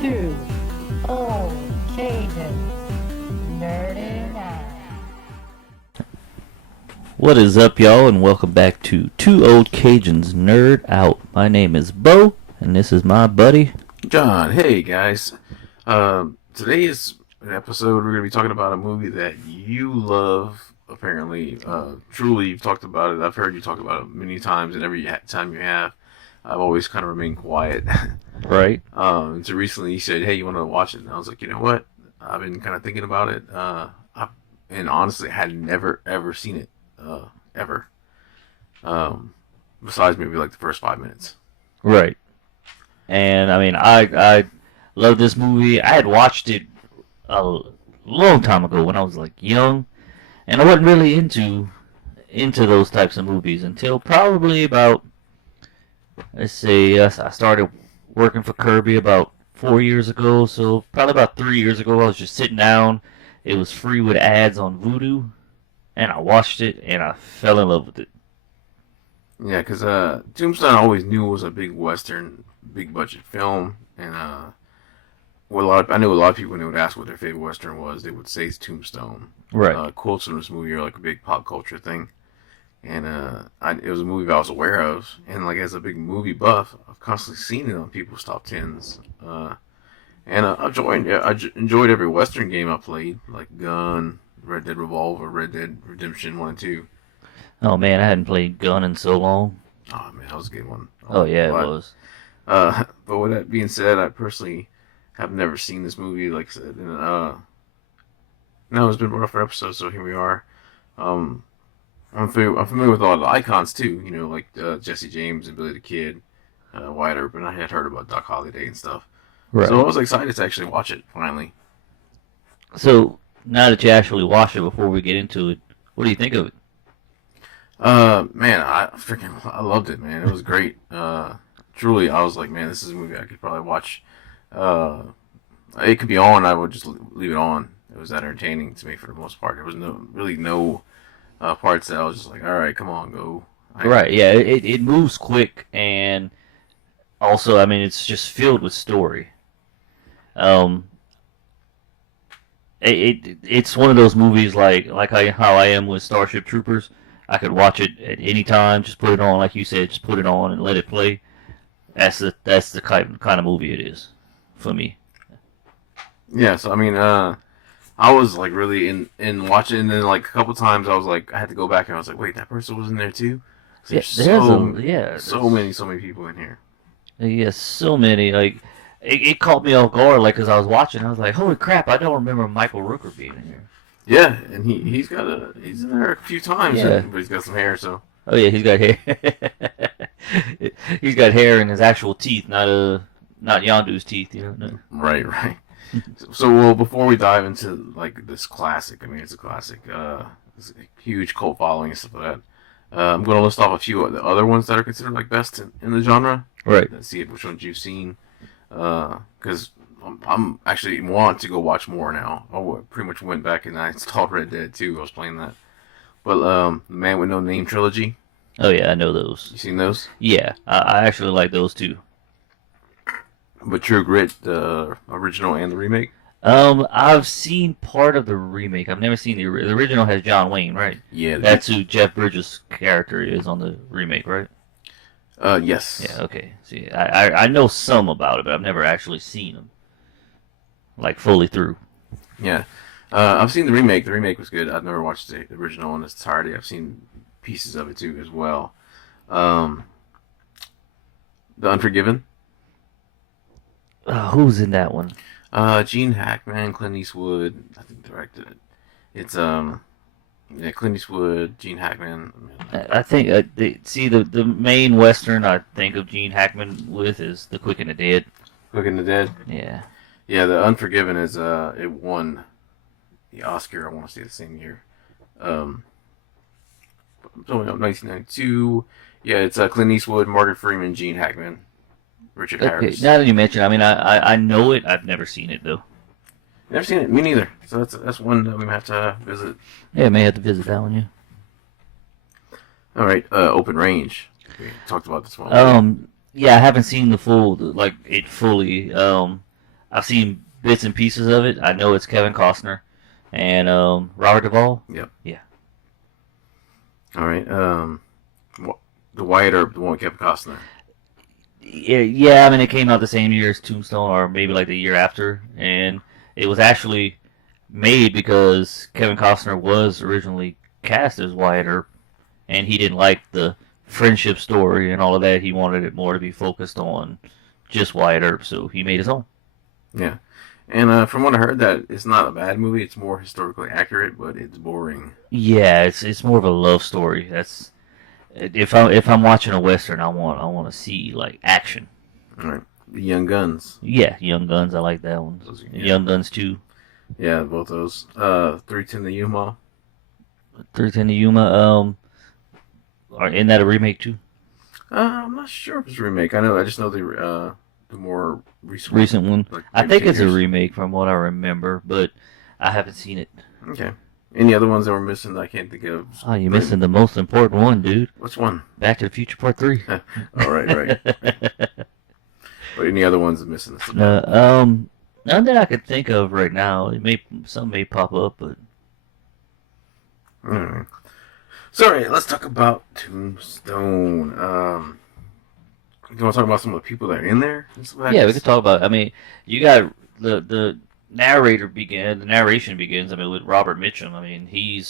Two old Cajuns nerding out. What is up, y'all, and welcome back to Two Old Cajuns Nerd Out. My name is Bo, and this is my buddy John. Hey guys, today is an episode we're going to be talking about a movie that you love. Apparently, truly, you've talked about it. I've heard you talk about it many times, and every time you have, I've always kind of remained quiet. Right. So recently you said, "Hey, you want to watch it?" And I was like, "You know what? I've been kind of thinking about it, and honestly, I had never ever seen it, ever. Besides maybe like the first 5 minutes." Right. And I mean, I love this movie. I had watched it a long time ago when I was like young, and I wasn't really into those types of movies until probably about, let's say, I started working for Kirby about 4 years ago. So probably about 3 years ago, I was just sitting down. It was free with ads on Vudu, and I watched it, and I fell in love with it. Yeah, because Tombstone I always knew was a big Western, big budget film, and I knew a lot of people when they would ask what their favorite Western was, they would say it's Tombstone. Right. Quotes from this movie are like a big pop culture thing, and it was a movie I was aware of, and like as a big movie buff, I've constantly seen it on people's top tens, and I enjoyed every Western game I played, like Gun, Red Dead Revolver, Red Dead Redemption 1 and 2. Oh man, I hadn't played Gun in so long. Oh man, that was a good one. Oh yeah, it was. But with that being said, I personally have never seen this movie. Like I said, and no, it's been brought up for episodes, so here we are. I'm familiar with a lot of the icons too. You know, like Jesse James and Billy the Kid, Wyatt Earp, and I had heard about Doc Holliday and stuff. Right. So I was excited to actually watch it finally. So now that you actually watched it, before we get into it, what do you think of it? Man, I loved it, man. It was great. Truly, I was like, man, this is a movie I could probably watch. It could be on, I would just leave it on. It was that entertaining to me for the most part. There was no parts that I was just like, all right, come on, go. Right, yeah, it moves quick, and also, I mean, it's just filled with story. It's one of those movies like how I am with Starship Troopers. I could watch it at any time, just put it on, like you said, just put it on and let it play. That's the kind of movie it is for me. Yeah, so I mean, I was like really in watching, and then like a couple times I was like, I had to go back and I was like, wait, that person was in there too? Yeah, so many people in here. Yeah, so many. Like it caught me off guard, like as I was watching, I was like, holy crap, I don't remember Michael Rooker being in here. Yeah, and he's in there a few times, yeah. But he's got some hair, so. Oh yeah, he's got hair. He's got hair in his actual teeth, not Yondu's teeth, you know. No. Right. So, well, before we dive into like this classic, I mean, it's a classic. It's a huge cult following and stuff like that. I'm going to list off a few of the other ones that are considered like best in the genre. Right. Let's see which ones you've seen, because I'm actually want to go watch more now. I pretty much went back and I installed Red Dead 2. I was playing that. But The Man with No Name trilogy. Oh yeah, I know those. You seen those? Yeah, I actually like those too. But True Grit, the original and the remake? I've seen part of the remake. I've never seen the original. Has John Wayne, right? Yeah. That's who Jeff Bridges' character is on the remake, right? Yes. Yeah, okay. See, I know some about it, but I've never actually seen them, like, fully through. Yeah. I've seen the remake. The remake was good. I've never watched the original in its entirety. I've seen pieces of it, too, as well. The Unforgiven. Who's in that one? Gene Hackman, Clint Eastwood, I think directed it. It's, Clint Eastwood, Gene Hackman. I think, the main Western I think of Gene Hackman with is The Quick and the Dead. Quick and the Dead? Yeah. Yeah, The Unforgiven is, it won the Oscar, I want to say the same year. So, 1992. Yeah, it's Clint Eastwood, Morgan Freeman, Gene Hackman, Richard Harris. Now that you mention, I mean, I know it. I've never seen it though. Never seen it. Me neither. So that's one that we might have to visit. Yeah, I may have to visit that one. Yeah. All right. Open Range. We talked about this one. Yeah, I haven't seen the full, like it fully. I've seen bits and pieces of it. I know it's Kevin Costner and Robert Duvall. Yep. Yeah. All right. The Wyatt Earp, the one with Kevin Costner. Yeah, I mean, it came out the same year as Tombstone, or maybe like the year after, and it was actually made because Kevin Costner was originally cast as Wyatt Earp, and he didn't like the friendship story and all of that. He wanted it more to be focused on just Wyatt Earp, so he made his own. Yeah. And from what I heard, that it's not a bad movie. It's more historically accurate, but it's boring. Yeah, it's more of a love story. That's if I'm watching a western, I want to see like action. All right. The Young Guns. Yeah, Young Guns, I like that one. Yeah. Young Guns 2. Yeah, both those. 310 to Yuma. 310 to Yuma. Isn't that a remake too? I'm not sure if it's a remake. I just know the more recent one. Like I think it's a years. remake from what I remember, but I haven't seen it. Okay. Any other ones that we're missing that I can't think of? Oh, you're missing the most important one, dude. Which one? Back to the Future Part 3. All right. But any other ones that missing? None that I could think of right now. Some may pop up, but All right. So, all right, let's talk about Tombstone. You want to talk about some of the people that are in there? yeah, we could talk about. I mean, you got the narration begins. I mean, with Robert Mitchum. I mean, he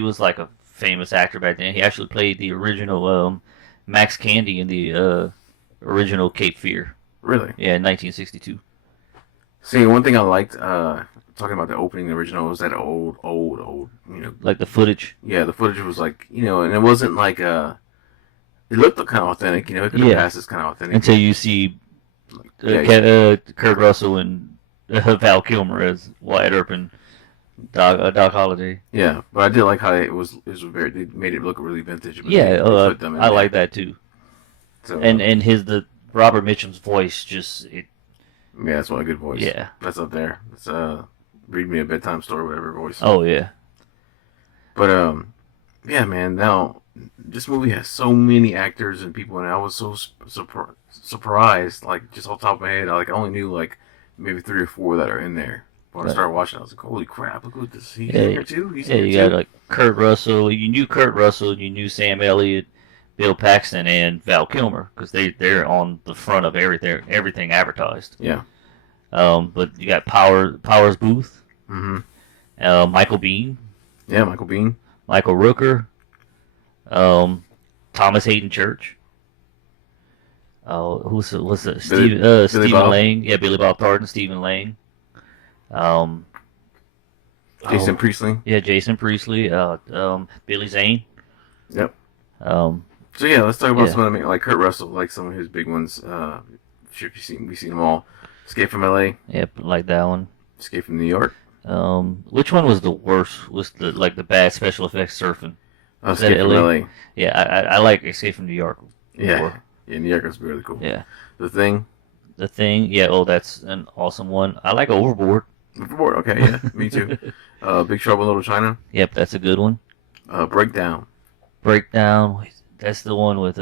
was like a famous actor back then. He actually played the original Max Candy in the original Cape Fear. Really? Yeah, in 1962. See, one thing I liked talking about the opening, the original, was that old, Like the footage. Yeah, the footage was like, and it wasn't like it looked kind of authentic, it could have passed as kind of authentic. Until you see Kurt Russell and Val Kilmer as Wyatt Earp and Doc Holliday. Yeah, but I did like how it was very. They made it look really vintage. Yeah, I like that too. So, and the Robert Mitchum's voice yeah, that's one a good voice. Yeah, that's up there. It's read me a bedtime story, whatever voice. Oh yeah. But yeah, man. Now this movie has so many actors and people, and I was so surprised. Like just off the top of my head, I only knew like maybe 3 or 4 that are in there. When I started watching, I was like, "Holy crap! Look at this! He's in here too." You got like Kurt Russell. You knew Kurt Russell. You knew Sam Elliott, Bill Paxton, and Val Kilmer because they're on the front of everything advertised. Yeah. But you got Powers Booth. Mm-hmm. Michael Biehn. Yeah, Michael Biehn. Michael Rooker. Thomas Hayden Church. What's it? Stephen Lang. Yeah, Billy Bob Thornton. Stephen Lang. Jason Priestley. Yeah, Jason Priestley. Billy Zane. Yep. So yeah, let's talk about some of them, like Kurt Russell, like some of his big ones. We've seen them all. Escape from L.A. Yep, like that one. Escape from New York. Which one was the worst? Was the bad special effects surfing? Escape from L.A. Yeah, I like Escape from New York. Yeah, New York was really cool. Yeah. The Thing. Yeah. Oh, that's an awesome one. I like Overboard. Overboard. Okay, yeah, me too. Big Trouble in Little China. Yep, that's a good one. Breakdown. Breakdown. That's the one with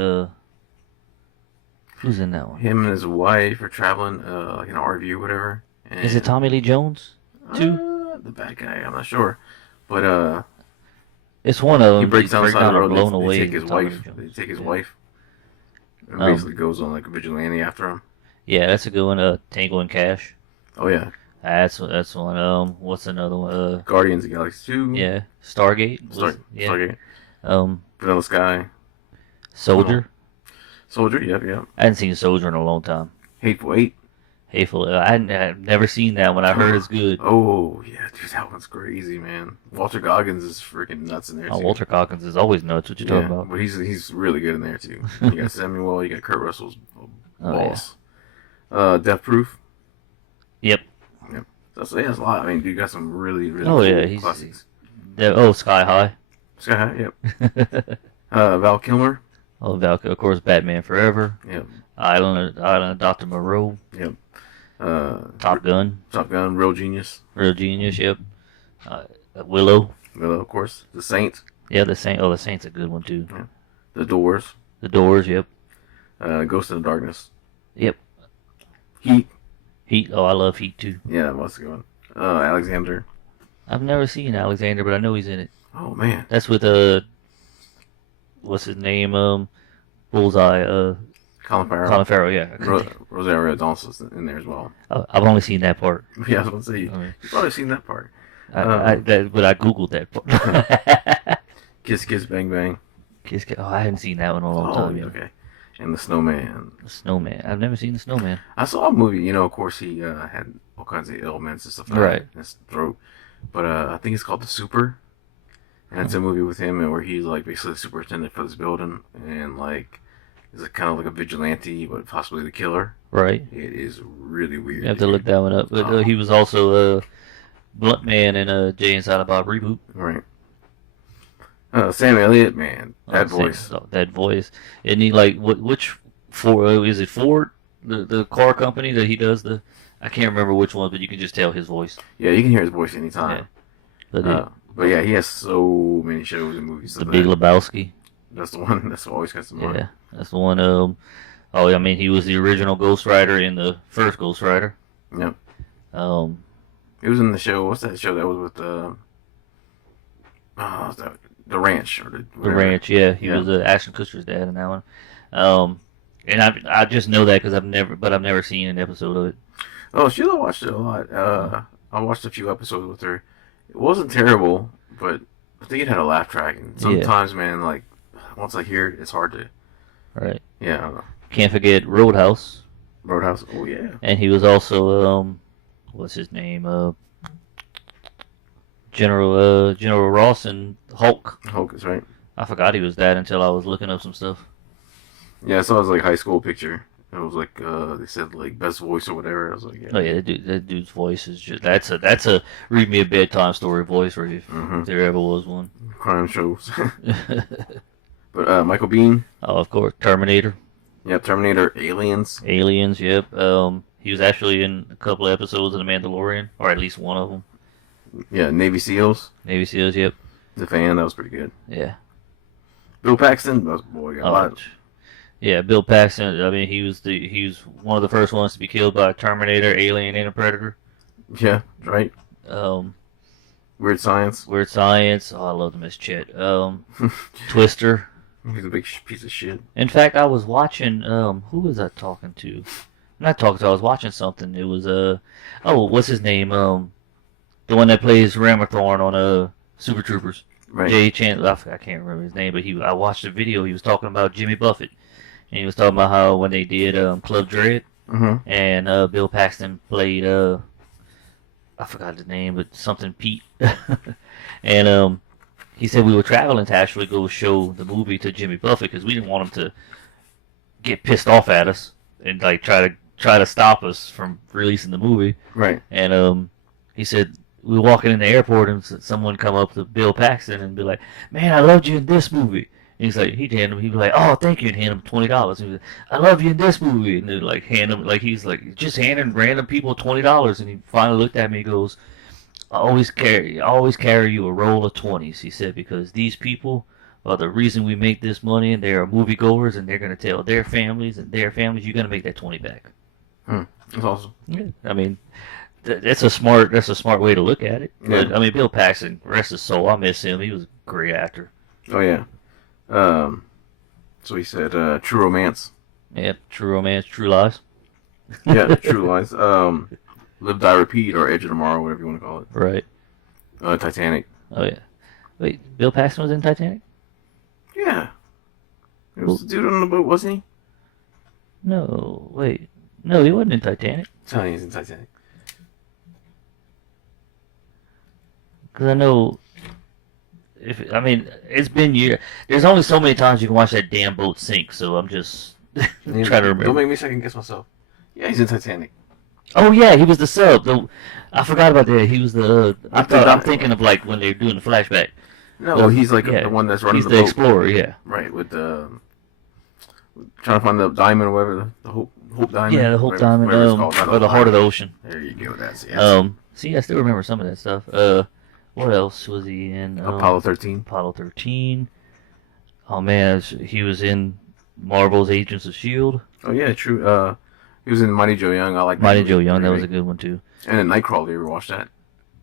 who's in that one? Him and his wife are traveling like in an RV or whatever. And, is it Tommy Lee Jones too? The bad guy. I'm not sure, but it's one of them. He breaks down the side of the road. Blown They away. take his wife. They take his wife. And basically goes on like a vigilante after him. Yeah, that's a good one. Tango and Cash. Oh yeah. That's one. What's another one? Guardians of the Galaxy 2. Yeah. Stargate. Stargate. Vanilla Sky. Soldier. Soldier. Yep. I hadn't seen Soldier in a long time. Hateful Eight. I've never seen that one. I heard it's good. Oh yeah, dude, that one's crazy, man. Walter Goggins is freaking nuts in there. Oh, too. Walter Goggins is always nuts. What you talking about? But he's really good in there too. You got Samuel. You got Kurt Russell's boss. Death Proof. Yep. That's a lot. I mean, dude, you got some really cool classics. Sky High. Sky High. Yep. Val Kilmer. Oh, Val, of course, Batman Forever. Yep. Island of Dr. Moreau. Yep. Top Gun. Real Genius. Yep. Willow, of course. The Saint. Yeah, the Saint. Oh, the Saint's a good one too. Yeah. The Doors. Yep. Ghost in the Darkness. Yep. Heat. Heat. Oh, I love Heat too. Yeah, that was a good one. Alexander. I've never seen Alexander, but I know he's in it. Oh man, That's with what's his name? Bullseye. Colin Farrell. Colin Farrell. Yeah. Rosario Dawson's in there as well. I've only seen that part. Yeah, I was going to say you've probably seen that part. But I googled that part. Kiss Kiss Bang Bang. Oh, I hadn't seen that one in a long time. Okay. And the Snowman. The Snowman. I've never seen the Snowman. I saw a movie. You know, of course, he had all kinds of ailments and stuff like Right. that in his throat. But I think it's called The Super. And it's a movie with him and where he's like basically the superintendent for this building and like is a kind of like a vigilante but possibly the killer. Right. It is really weird. You have to look that one up. But he was also Blunt Man in Jay and Silent Bob reboot. Right. Sam Elliott, man, that voice. That voice. Isn't he like which Ford? Is it Ford? The car company that he does the. I can't remember which one, but you can just tell his voice. Yeah, you can hear his voice anytime. Yeah. But yeah, he has so many shows and movies. The Big Lebowski. That's the one. That's what always comes to mind. Yeah, that's the one. I mean, he was the original Ghost Rider in the first Ghost Rider. Yep. He was in the show. What's that show that was with the Ranch or the Ranch? Yeah, he was Ashton Kutcher's dad in that one. And I just know that because I've never seen an episode of it. Oh, Sheila watched it a lot. I watched a few episodes with her. It wasn't terrible, but I think it had a laugh track. And sometimes, man, like once I hear it, it's hard to. Right. Yeah. I don't know. Can't forget Roadhouse. Roadhouse. Oh yeah. And he was also what's his name? General Ross and Hulk. Hulk is right. I forgot he was that until I was looking up some stuff. Yeah, I saw his like high school picture. It was like they said like best voice or whatever. I was like, yeah. Oh yeah, that dude's voice is just that's a read me a bedtime story voice, right? If there ever was one. Crime shows. But Michael Biehn. Oh, of course, Terminator. Yeah, Terminator, Aliens. Aliens, yep. He was actually in a couple of episodes of The Mandalorian, or at least one of them. Yeah, Navy SEALs. Navy SEALs, yep. The Fan, that was pretty good. Yeah. Bill Paxton, that was boy. Yeah, Bill Paxton. I mean, he was one of the first ones to be killed by a Terminator, Alien, and a Predator. Yeah, right. Weird Science. Weird Science. Oh, I love him as Chet. Twister. He's a big piece of shit. In fact, I was watching. Who was I talking to? Not talking to. I was watching something. It was what's his name? The one that plays Ramathorn on Super Troopers. Right. Jay Chandler. I can't remember his name, but I watched a video. He was talking about Jimmy Buffett, and he was talking about how when they did Club Dread, and Bill Paxton played I forgot the name, but something Pete, and he said we were traveling to actually go show the movie to Jimmy Buffett because we didn't want him to get pissed off at us and like try to stop us from releasing the movie. Right. And he said we were walking in the airport and someone come up to Bill Paxton and be like, "Man, I loved you in this movie." And he's like, he'd be like, "Oh, thank you," and hand him $20. He was like, "I love you in this movie," and then like hand him he's like just handing random people $20. And he finally looked at me and goes, I always carry you a roll of 20s, he said, because these people are the reason we make this money, and they are moviegoers, and they're going to tell their families, you're going to make that 20 back. That's awesome. Yeah, I mean, that's a smart way to look at it. Yeah. But, I mean, Bill Paxton, rest his soul, I miss him. He was a great actor. Oh yeah. So he said True Romance. Yeah, True Romance, True Lies. Yeah, True Lies. Live, Die, Repeat, or Edge of Tomorrow, whatever you want to call it. Right. Titanic. Oh yeah. Wait, Bill Paxton was in Titanic? Yeah. It was the dude on the boat, wasn't he? No, wait. No, he wasn't in Titanic. Telling he's in Titanic. Because I know, it's been years. There's only so many times you can watch that damn boat sink, so I'm just trying to remember. Don't make me second guess myself. Yeah, he's in Titanic. Oh yeah, he was the sub. I forgot about that. He was the. I'm thinking of like when they're doing the flashback. No, he's like the one that's running he's the the boat. explorer, yeah. Right, with the trying to find the diamond or whatever, the Hope Diamond. Yeah, the Hope whatever, Diamond, whatever it's called, or the Heart of the Ocean. There you go. That's yes. See, I still remember some of that stuff. What else was he in? Apollo 13. Apollo 13. Oh man, he was in Marvel's Agents of S.H.I.E.L.D. Oh yeah, true. He was in Mighty Joe Young. I like Mighty Joe Young. That was a good one too. And then Nightcrawler. You ever watch that?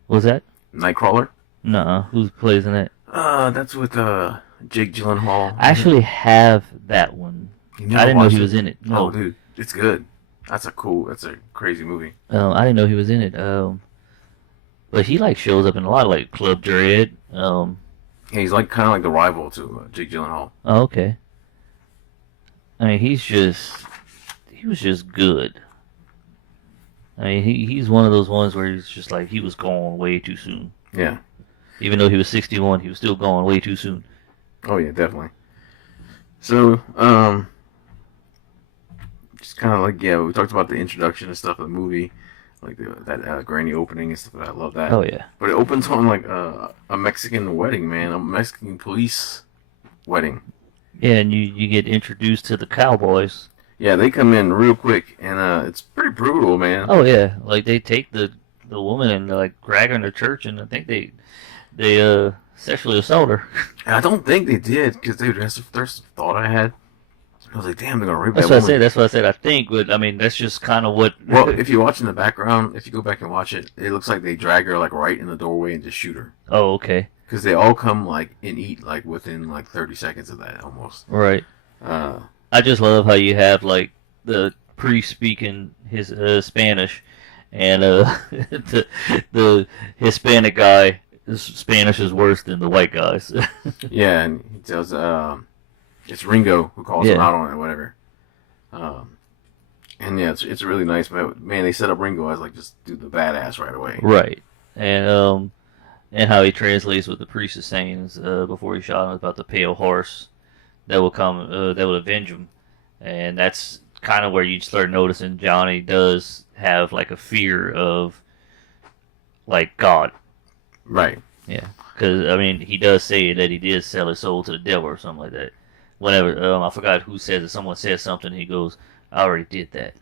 What was that? Nightcrawler. Nuh-uh. Who plays in it? That's with Jake Gyllenhaal. I actually have that one. You I never didn't know watched he it? was in it. No. Oh, dude, it's good. That's a crazy movie. I didn't know he was in it. But he like shows up in a lot of like Club Dread. Yeah, he's like kind of like the rival to Jake Gyllenhaal. Oh, okay. I mean, he was just good. I mean, he's one of those ones where he's just like he was gone way too soon. Yeah. Even though he was 61, he was still gone way too soon. Oh yeah, definitely. So, just kind of like we talked about the introduction and stuff of the movie, like that granny opening and stuff. I love that. Oh yeah. But it opens on like a Mexican wedding, man, a Mexican police wedding. Yeah, and you get introduced to the cowboys. Yeah, they come in real quick, and it's pretty brutal, man. Oh yeah, like they take the woman and like drag her into church, and I think they sexually assault her. And I don't think they did, because that's the first thought I had. I was like, damn, they're gonna rape That's that what woman. That's what I said. I think, but I mean, that's just kind of what. Well, if you watch in the background, if you go back and watch it, it looks like they drag her like right in the doorway and just shoot her. Oh, okay. Because they all come like and eat like within like 30 seconds of that almost. Right. I just love how you have like the priest speaking his Spanish, and the Hispanic guy. His Spanish is worse than the white guys. Yeah, and he tells it's Ringo who calls him out on it or whatever. And yeah, it's really nice, man. They set up Ringo as like just do the badass right away. Right. And how he translates what the priest is saying is before he shot him about the pale horse that will come that will avenge him, and that's kind of where you start noticing Johnny does have like a fear of like God. Right. Yeah, because I mean he does say that he did sell his soul to the devil or something like that. Whenever I forgot who says it, someone says something, he goes, "I already did that."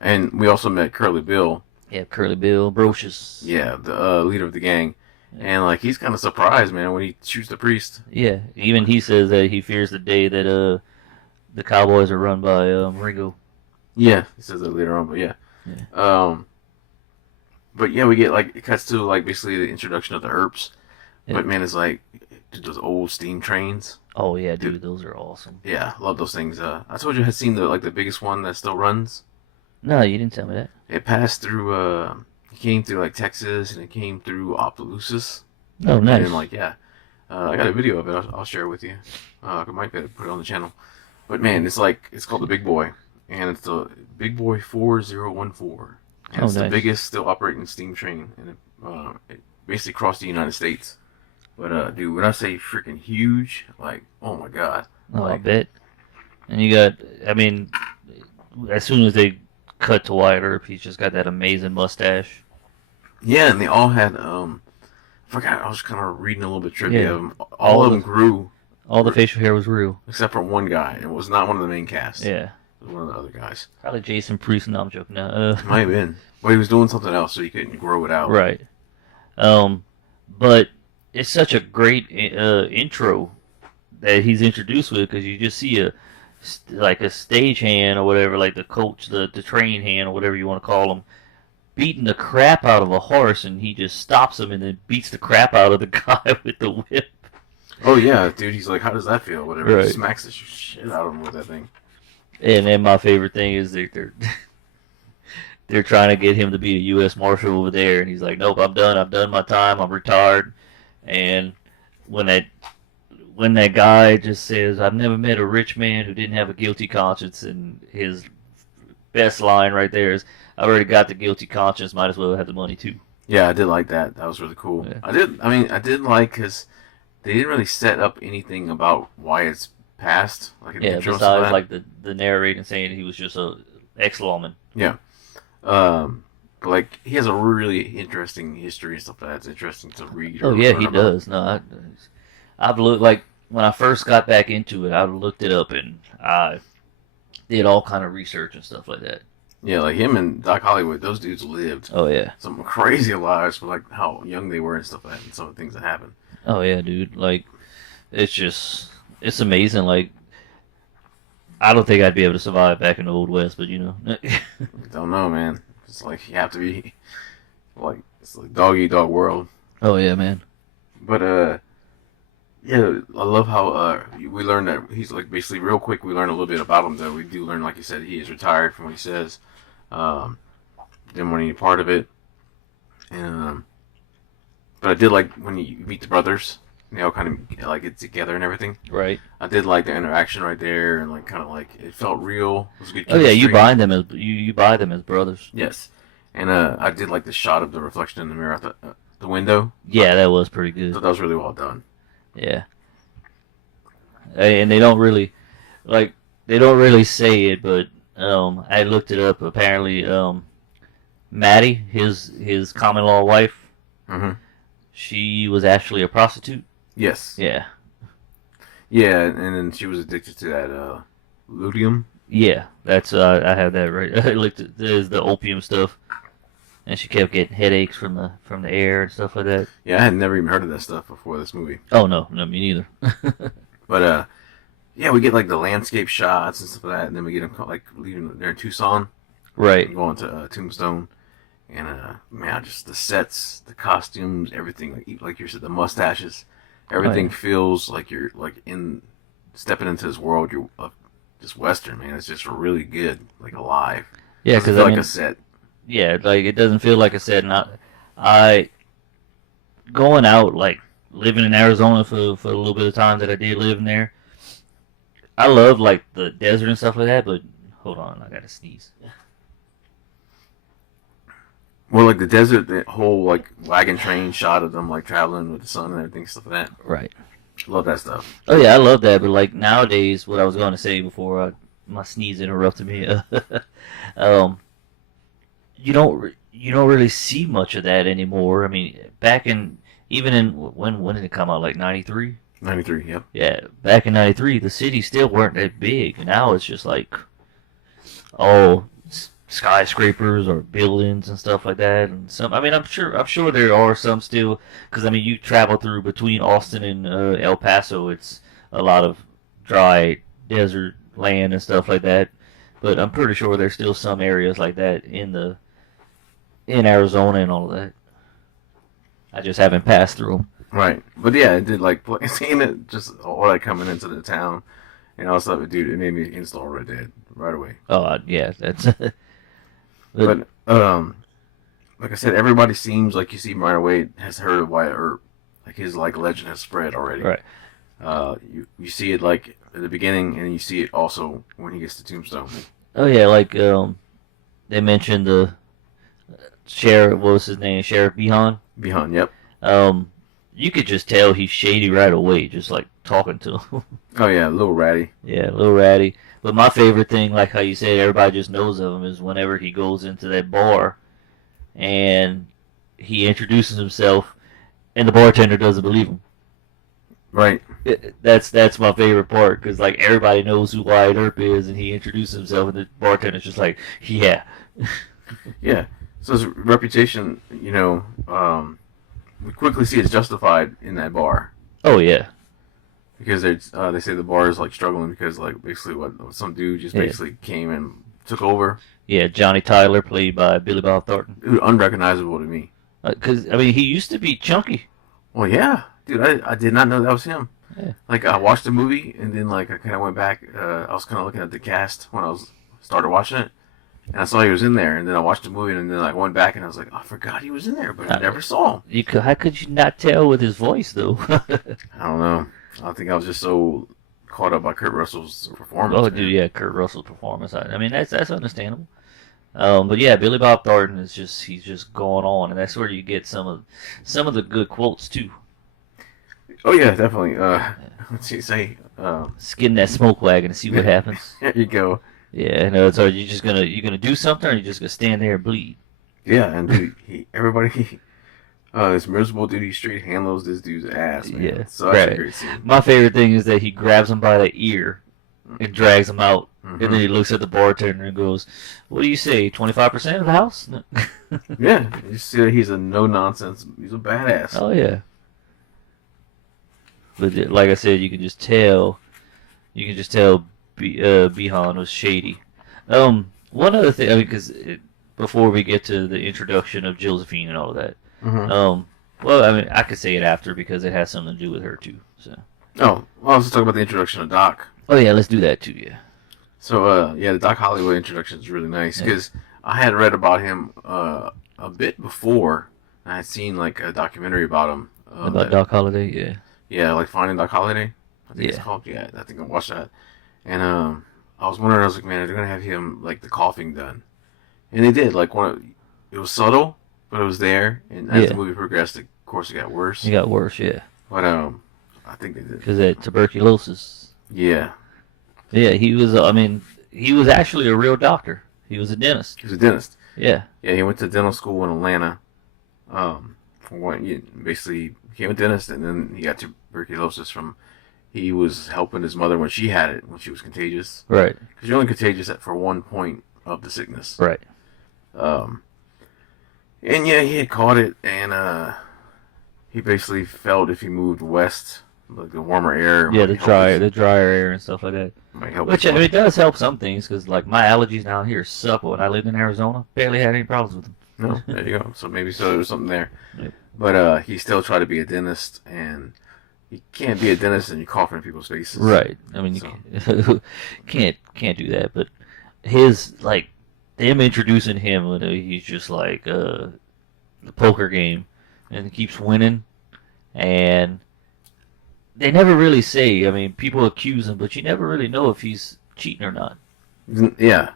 And we also met Curly Bill. Yeah, Curly Bill, Brocious. Yeah, the leader of the gang. And like he's kind of surprised, man, when he shoots the priest. Yeah, even he says that he fears the day that the Cowboys are run by Ringo. Yeah, he says that later on, but yeah. But yeah, we get like it cuts to like basically the introduction of the Earps. Yeah. But man, it's like dude, those old steam trains. Oh yeah, dude, those are awesome. Yeah, love those things. I told you I had seen the biggest one that still runs. No, you didn't tell me that. It passed through. It came through like Texas, and it came through Opelousas. Oh, nice. And like I got a video of it. I'll share it with you. I might be able to put it on the channel. But man, it's called the Big Boy, and it's the Big Boy 4014. And it's the biggest still operating steam train, and it basically crossed the United States. But dude, when I say freaking huge, like oh my god. Oh, I bet. And you got, I mean, as soon as they cut to Wyatt Earp, he's just got that amazing mustache. Yeah, and they all had I forgot. I was kind of reading a little bit trivia of them. All of them grew. All the facial hair was real, except for one guy. It was not one of the main cast. Yeah, it was one of the other guys. Probably Jason Priest. No, I'm joking. No, might have been. But he was doing something else, so he couldn't grow it out. Right. But it's such a great intro that he's introduced with, because you just see a stagehand or whatever, like the coach, the train hand or whatever you want to call him, beating the crap out of a horse, and he just stops him and then beats the crap out of the guy with the whip. Oh yeah, dude. He's like, how does that feel? Whatever. Right. He smacks the shit out of him with that thing. And then my favorite thing is they're trying to get him to be a U.S. Marshal over there, and he's like, nope, I'm done. I've done my time. I'm retired. And when that guy just says, I've never met a rich man who didn't have a guilty conscience, and his best line right there is, I already got the guilty conscience, might as well have the money too. Yeah, I did like that. That was really cool. Yeah. I did like, because they didn't really set up anything about Wyatt's past. Like in the intro besides like the narrating saying he was just a ex-lawman. Yeah. But like he has a really interesting history and stuff like that. It's interesting to read. Oh yeah, he does. No, I've looked, like when I first got back into it, I looked it up and I did all kind of research and stuff like that. Yeah, like him and Doc Hollywood, those dudes lived. Oh yeah, some crazy lives for like how young they were and stuff like that, and some of the things that happened. Oh yeah, dude. Like it's amazing. Like I don't think I'd be able to survive back in the Old West, but you know. Don't know, man. It's like you have to be like it's like dog eat dog world. Oh yeah, man. But yeah, I love how we learned that he's like basically real quick. We learn a little bit about him though. We do learn, like you said, he is retired from what he says. Didn't want any part of it. And but I did like when you meet the brothers. They all kind of like get together and everything. Right. I did like the interaction right there, and like kind of like it felt real. It was good. Oh yeah, you chemistry. buy them as you buy them as brothers. Yes, and I did like the shot of the reflection in the mirror at the window. Yeah, that was pretty I good. thought that was really well done. Yeah. And they don't really say it, but I looked it up. Apparently, Maddie, his common law wife, Mm-hmm. she was actually a prostitute. Yes. Yeah. Yeah, and then she was addicted to that luteum. Yeah, that's I have that right. I looked at the opium stuff, and she kept getting headaches from the air and stuff like that. Yeah, I had never even heard of that stuff before this movie. Oh no, me neither. But yeah, we get like the landscape shots and stuff like that, and then we get them like leaving there in Tucson, Right. and going to Tombstone, and man, just the sets, the costumes, everything. Like you said, the mustaches, everything feels like you're like in stepping into this world. You're just Western, man. It's just really good, like alive. Yeah, Doesn't because feel I like mean, a set. yeah, like it doesn't feel like I said. And I going out like living in Arizona for a little bit of time that I did live in there. I love like the desert and stuff like that, but hold on, I gotta sneeze. Well, like the desert, the whole like wagon train shot of them like traveling with the sun and everything, stuff like that. Right. Love that stuff. Oh yeah, I love that. But like nowadays, what I was going to say before my sneeze interrupted me, you don't really see much of that anymore. I mean, back in even in when did it come out? Like '93. 93, yep. Yeah, back in '93, the cities still weren't that big. Now it's just like, oh, skyscrapers or buildings and stuff like that. And some, I mean, I'm sure there are some still, because I mean, you travel through between Austin and El Paso. It's a lot of dry desert land and stuff like that. But I'm pretty sure there's still some areas like that in Arizona and all of that. I just haven't passed through them. Right. But yeah, it did like seeing it just all that coming into the town and all stuff, dude, it made me install Red Dead right away. Oh yeah, that's. But like I said, everybody seems like you see right away has heard of Wyatt Earp. Like his like legend has spread already. Right. You see it like at the beginning, and you see it also when he gets to Tombstone. Oh yeah, like they mentioned the sheriff. What was his name? Sheriff Behan. Behind, yep. You could just tell he's shady right away, just like talking to him. Oh yeah, a little ratty. Yeah, a little ratty. But my favorite thing, like how you said, everybody just knows of him, is whenever he goes into that bar and he introduces himself, and the bartender doesn't believe him. Right. That's my favorite part, because like everybody knows who Wyatt Earp is, and he introduces himself, and the bartender's just like, yeah. Yeah. So his reputation, you know, we quickly see it's justified in that bar. Oh yeah. Because they say the bar is like struggling because like basically what some dude just basically came and took over. Yeah, Johnny Tyler, played by Billy Bob Thornton. Dude, unrecognizable to me. Because I mean, he used to be chunky. Well, yeah, dude, I did not know that was him. Yeah. Like I watched the movie and then like I kind of went back. I was kind of looking at the cast when I started watching it, and I saw he was in there. And then I watched the movie and then I went back and I was like, oh, I forgot he was in there, but I never saw him. How could you not tell with his voice though? I don't know. I think I was just so caught up by Kurt Russell's performance. Oh, man. dude, yeah, Kurt Russell's performance. I mean, that's understandable. But yeah, Billy Bob Thornton he's just going on, and that's where you get some of the good quotes too. Oh yeah, definitely. Let's see, say. Skin that smoke wagon and see what happens. There you go. Yeah, no. So you're gonna do something, or you just gonna stand there and bleed? Yeah, and dude, everybody. This miserable dude, he straight handles this dude's ass, man. Yeah, So that's right. a great scene. My favorite thing is that he grabs him by the ear and drags him out, Mm-hmm. and then he looks at the bartender and goes, "What do you say? 25% of the house?" Yeah, you see that he's a no nonsense. He's a badass. Oh yeah. But like I said, you can just tell Bihan was shady. One other thing, I mean, because before we get to the introduction of Josephine and all of that, Mm-hmm. well, I mean, I could say it after because it has something to do with her too. So. Oh, well, let's talk about the introduction of Doc. Oh yeah, let's do that too. Yeah. So, yeah, the Doc Hollywood introduction is really nice because I had read about him a bit before. I had seen like a documentary about him. About Doc Holliday, yeah. Yeah, like Finding Doc Holliday. I think it's Yeah. called. Yeah, I think I watched that. And I was wondering, I was like, man, they're gonna have him like the coughing done, and they did. Like it was subtle, but it was there. And as the movie progressed, of course, it got worse. It got worse, yeah. But I think they did. Because that tuberculosis. Yeah, Yeah, he was. I mean, he was actually a real doctor. He was a dentist. he was a dentist. Yeah. Yeah, he went to dental school in Atlanta. Basically became a dentist, and then he got tuberculosis from. He was helping his mother when she had it, when she was contagious. Right. Because you're only contagious for one point of the sickness. Right. And yeah, he had caught it, and he basically felt if he moved west, like the warmer air. Yeah, might help his- the drier air and stuff like that. might help Which his I mean, it does help some things because like my allergies down here suck. When I lived in Arizona, barely had any problems with them. No, there you go. So maybe there was something there. Yep. But he still tried to be a dentist, and you can't be a dentist and you're coughing in people's faces. Right. I mean, you can't do that. But his like them introducing him when he's just like the poker game and he keeps winning, and they never really say. I mean, people accuse him, but you never really know if he's cheating or not. Yeah.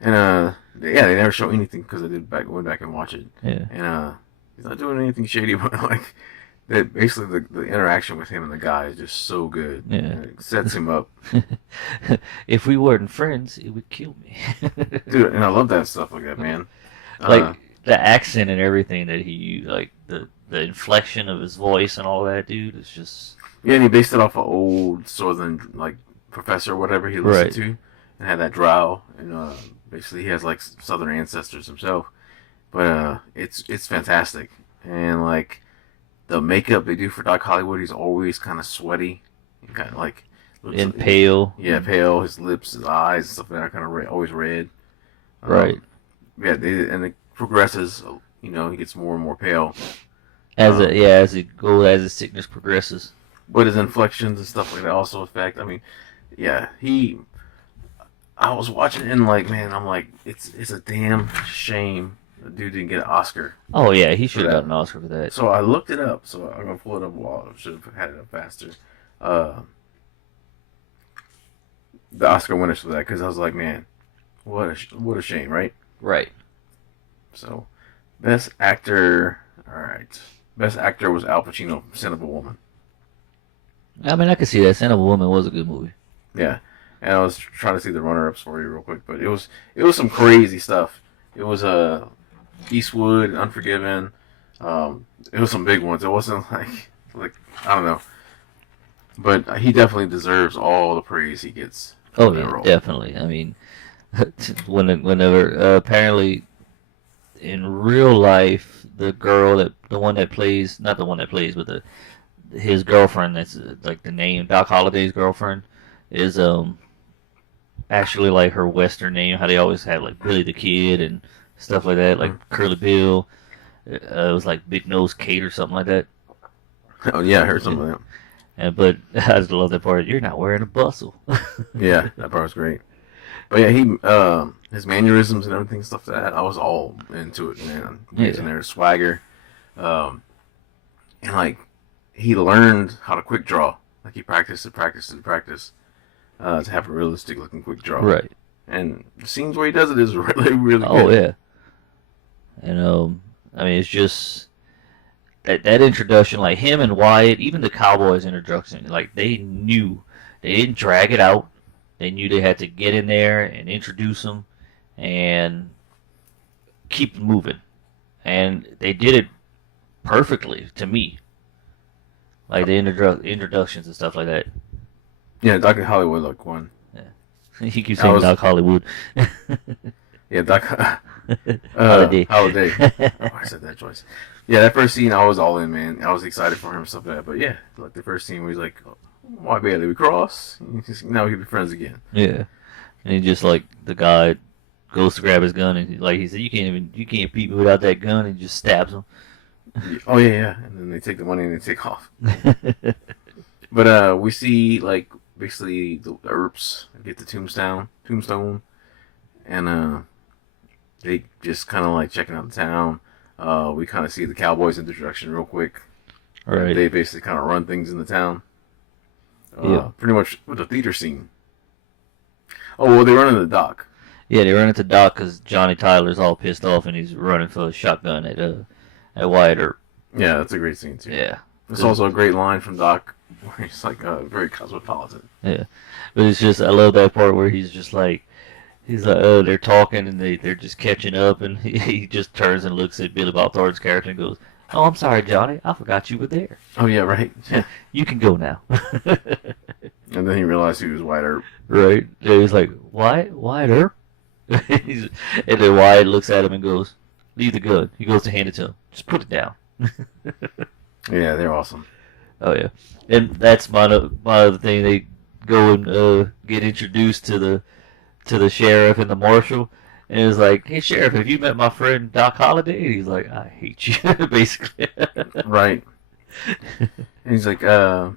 And yeah, they never show anything because I went back and watch it. Yeah. And he's not doing anything shady, but like that basically the interaction with him and the guy is just so good. Yeah. And it sets him up. If we weren't friends, it would kill me. Dude, and I love that stuff like that, man. Like the accent and everything that he used, like the inflection of his voice and all that, dude. It's just yeah, and he based it off an old Southern like professor or whatever he listened Right. to, and had that drawl, and basically he has like Southern ancestors himself. But it's fantastic, and like the makeup they do for Doc Hollywood, he's always kind of sweaty, and kind of like looks and pale. Yeah, pale. His lips, his eyes, and stuff like that are kind of always red. Right. Yeah, and it progresses. You know, he gets more and more pale. As his sickness progresses. But his inflections and stuff like that also affect. I mean, yeah, I was watching it and like, man, I'm like, it's a damn shame the dude didn't get an Oscar. Oh yeah, he should have that. gotten an Oscar for that. So I looked it up. So I'm gonna pull it up. Well, I should have had it up faster. The Oscar winners for that, because I was like, man, what a shame, right? Right. So, best actor. All right, best actor was Al Pacino, Son of a Woman. I mean, I could see that. Son of a Woman was a good movie. Yeah, and I was trying to see the runner-ups for you real quick, but it was some crazy stuff. It was Eastwood, Unforgiven. It was some big ones. It wasn't like I don't know, but he definitely deserves all the praise he gets. Oh for that yeah, role. definitely. I mean, whenever apparently in real life, the one that plays, not the one that plays, but his girlfriend, that's like the name, Doc Holliday's girlfriend, is actually like her Western name. How they always have like Billy the Kid and stuff like that, like Curly Bill. It was like Big Nose Kate or something like that. Oh yeah, I heard something like But I just love that part. You're not wearing a bustle. that. Yeah, that part was great. But yeah, he his mannerisms and everything, stuff like that, I was all into it, man. He's in there, swagger, and like he learned how to quick draw. Like he practiced to have a realistic looking quick draw. Right. And the scenes where he does it is really, really good. Oh yeah. And I mean, it's just that introduction, like him and Wyatt, even the Cowboys introduction, like they didn't drag it out. They knew they had to get in there and introduce them and keep moving, and they did it perfectly to me. Like the introductions and stuff like that. Yeah, Doc Hollywood looked one. He keeps saying Doc Hollywood. Yeah, Doc Holiday. Holiday. Oh, I said that twice. Yeah, that first scene, I was all in, man. I was excited for him and stuff like that. But yeah, like the first scene where he's like, Why barely we cross? Now we can be friends again. Yeah. And he just like the guy goes to grab his gun and like he said, you can't beat me without that gun, and he just stabs him. Oh yeah. And then they take the money and they take off. But we see like basically the Earps get the tombstone, and they just kind of like checking out the town. We kind of see the Cowboys introduction real quick. Right. They basically kind of run things in the town. Yeah. Pretty much with the theater scene. Oh, well, they run in the dock. Yeah, they run into Doc because Johnny Tyler's all pissed off and he's running for a shotgun at Wyatt Earp. Yeah, that's a great scene too. Yeah. It's also a great line from Doc where he's like very cosmopolitan. Yeah. But it's just I love that part where he's like oh, they're talking and they're just catching up, and he just turns and looks at Billy Bob Thornton's character and goes, "Oh, I'm sorry, Johnny. I forgot you were there. Oh yeah, right. Yeah. You can go now." And then he realized he was Wyatt Earp. Right. And he's like, Wyatt Earp? And then Wyatt looks at him and goes, "Leave the gun." He goes to hand it to him. "Just put it down." Yeah, they're awesome. Oh yeah, and that's my other thing. They go and get introduced to the sheriff and the marshal, and it's like, "Hey sheriff, have you met my friend Doc Holliday?" And he's like, "I hate you," basically. Right. And he's like, but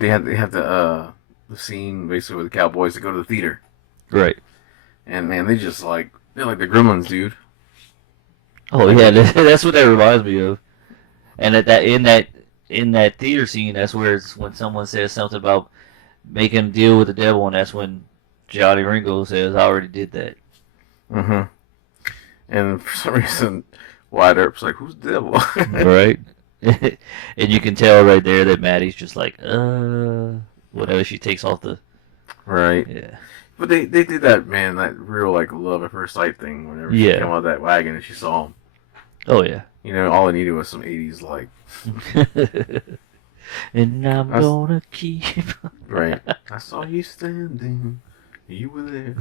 they have the scene basically with the Cowboys to go to the theater, Right. and man, they're like the Gremlins, dude. Oh yeah, that's what that reminds me of. And in that theater scene, that's where it's when someone says something about making a deal with the devil, and that's when Johnny Ringo says, "I already did that." Mm-hmm. And for some reason, Wyatt Earp's like, "Who's the devil?" Right. And you can tell right there that Maddie's just like, whatever. She takes off the. Right. Yeah. But they did that, man, that real like love at first sight thing whenever she Yeah. came out of that wagon and she saw him. Oh yeah. You know, all I needed was some 80s like. And I'm gonna keep. Right. I saw you standing. You were there.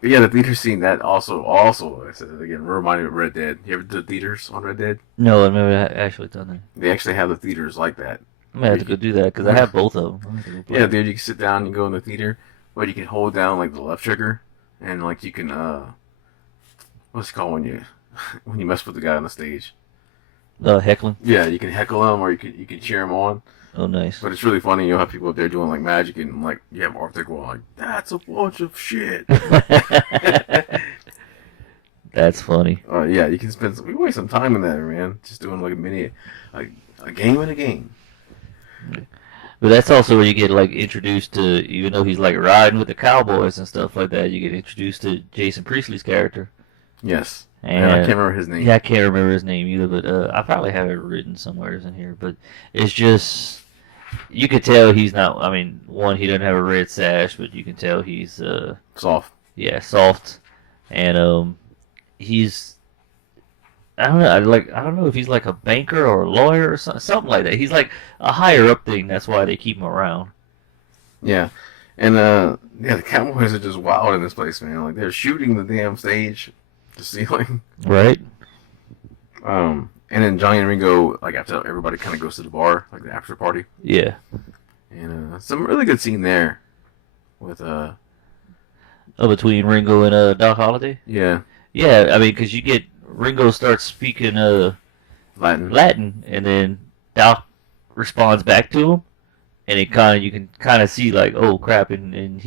But yeah, the theater scene that also I said it again, reminded me of Red Dead. You ever did theaters on Red Dead? No, I've never actually done that. They actually have the theaters like that. I'm gonna have to go do that because I have both of them. Yeah, dude, you can sit down and go in the theater, but you can hold down like the left trigger, and like you can what's it called when you mess with the guy on the stage? Heckling. Yeah, you can heckle him or you can cheer him on. Oh, nice. But it's really funny. You'll have people up there doing like magic and like you have Arthur going like, "That's a bunch of shit." That's funny. Yeah, you can we waste some time in that, man. Just doing like a game and a game. But that's also where you get like introduced to, even though he's like riding with the Cowboys and stuff like that, you get introduced to Jason Priestley's character. Yes. And I can't remember his name. Yeah, I can't remember his name either, but I probably have it written somewhere in here. But it's just, you could tell he's not, I mean, one, he doesn't have a red sash, but you can tell he's soft. Yeah, soft. And he's, I don't know. I don't know if he's like a banker or a lawyer or something like that. He's like a higher up thing. That's why they keep him around. Yeah, and the Cowboys are just wild in this place, man. Like they're shooting the damn stage, the ceiling. Right. And then Johnny and Ringo, like after everybody kind of goes to the bar, like the after party. Yeah. And some really good scene there, with between Ringo and Doc Holliday. Yeah. Yeah, I mean, because you get. Ringo starts speaking Latin, and then Doc responds back to him, and you can kind of see like, oh crap, and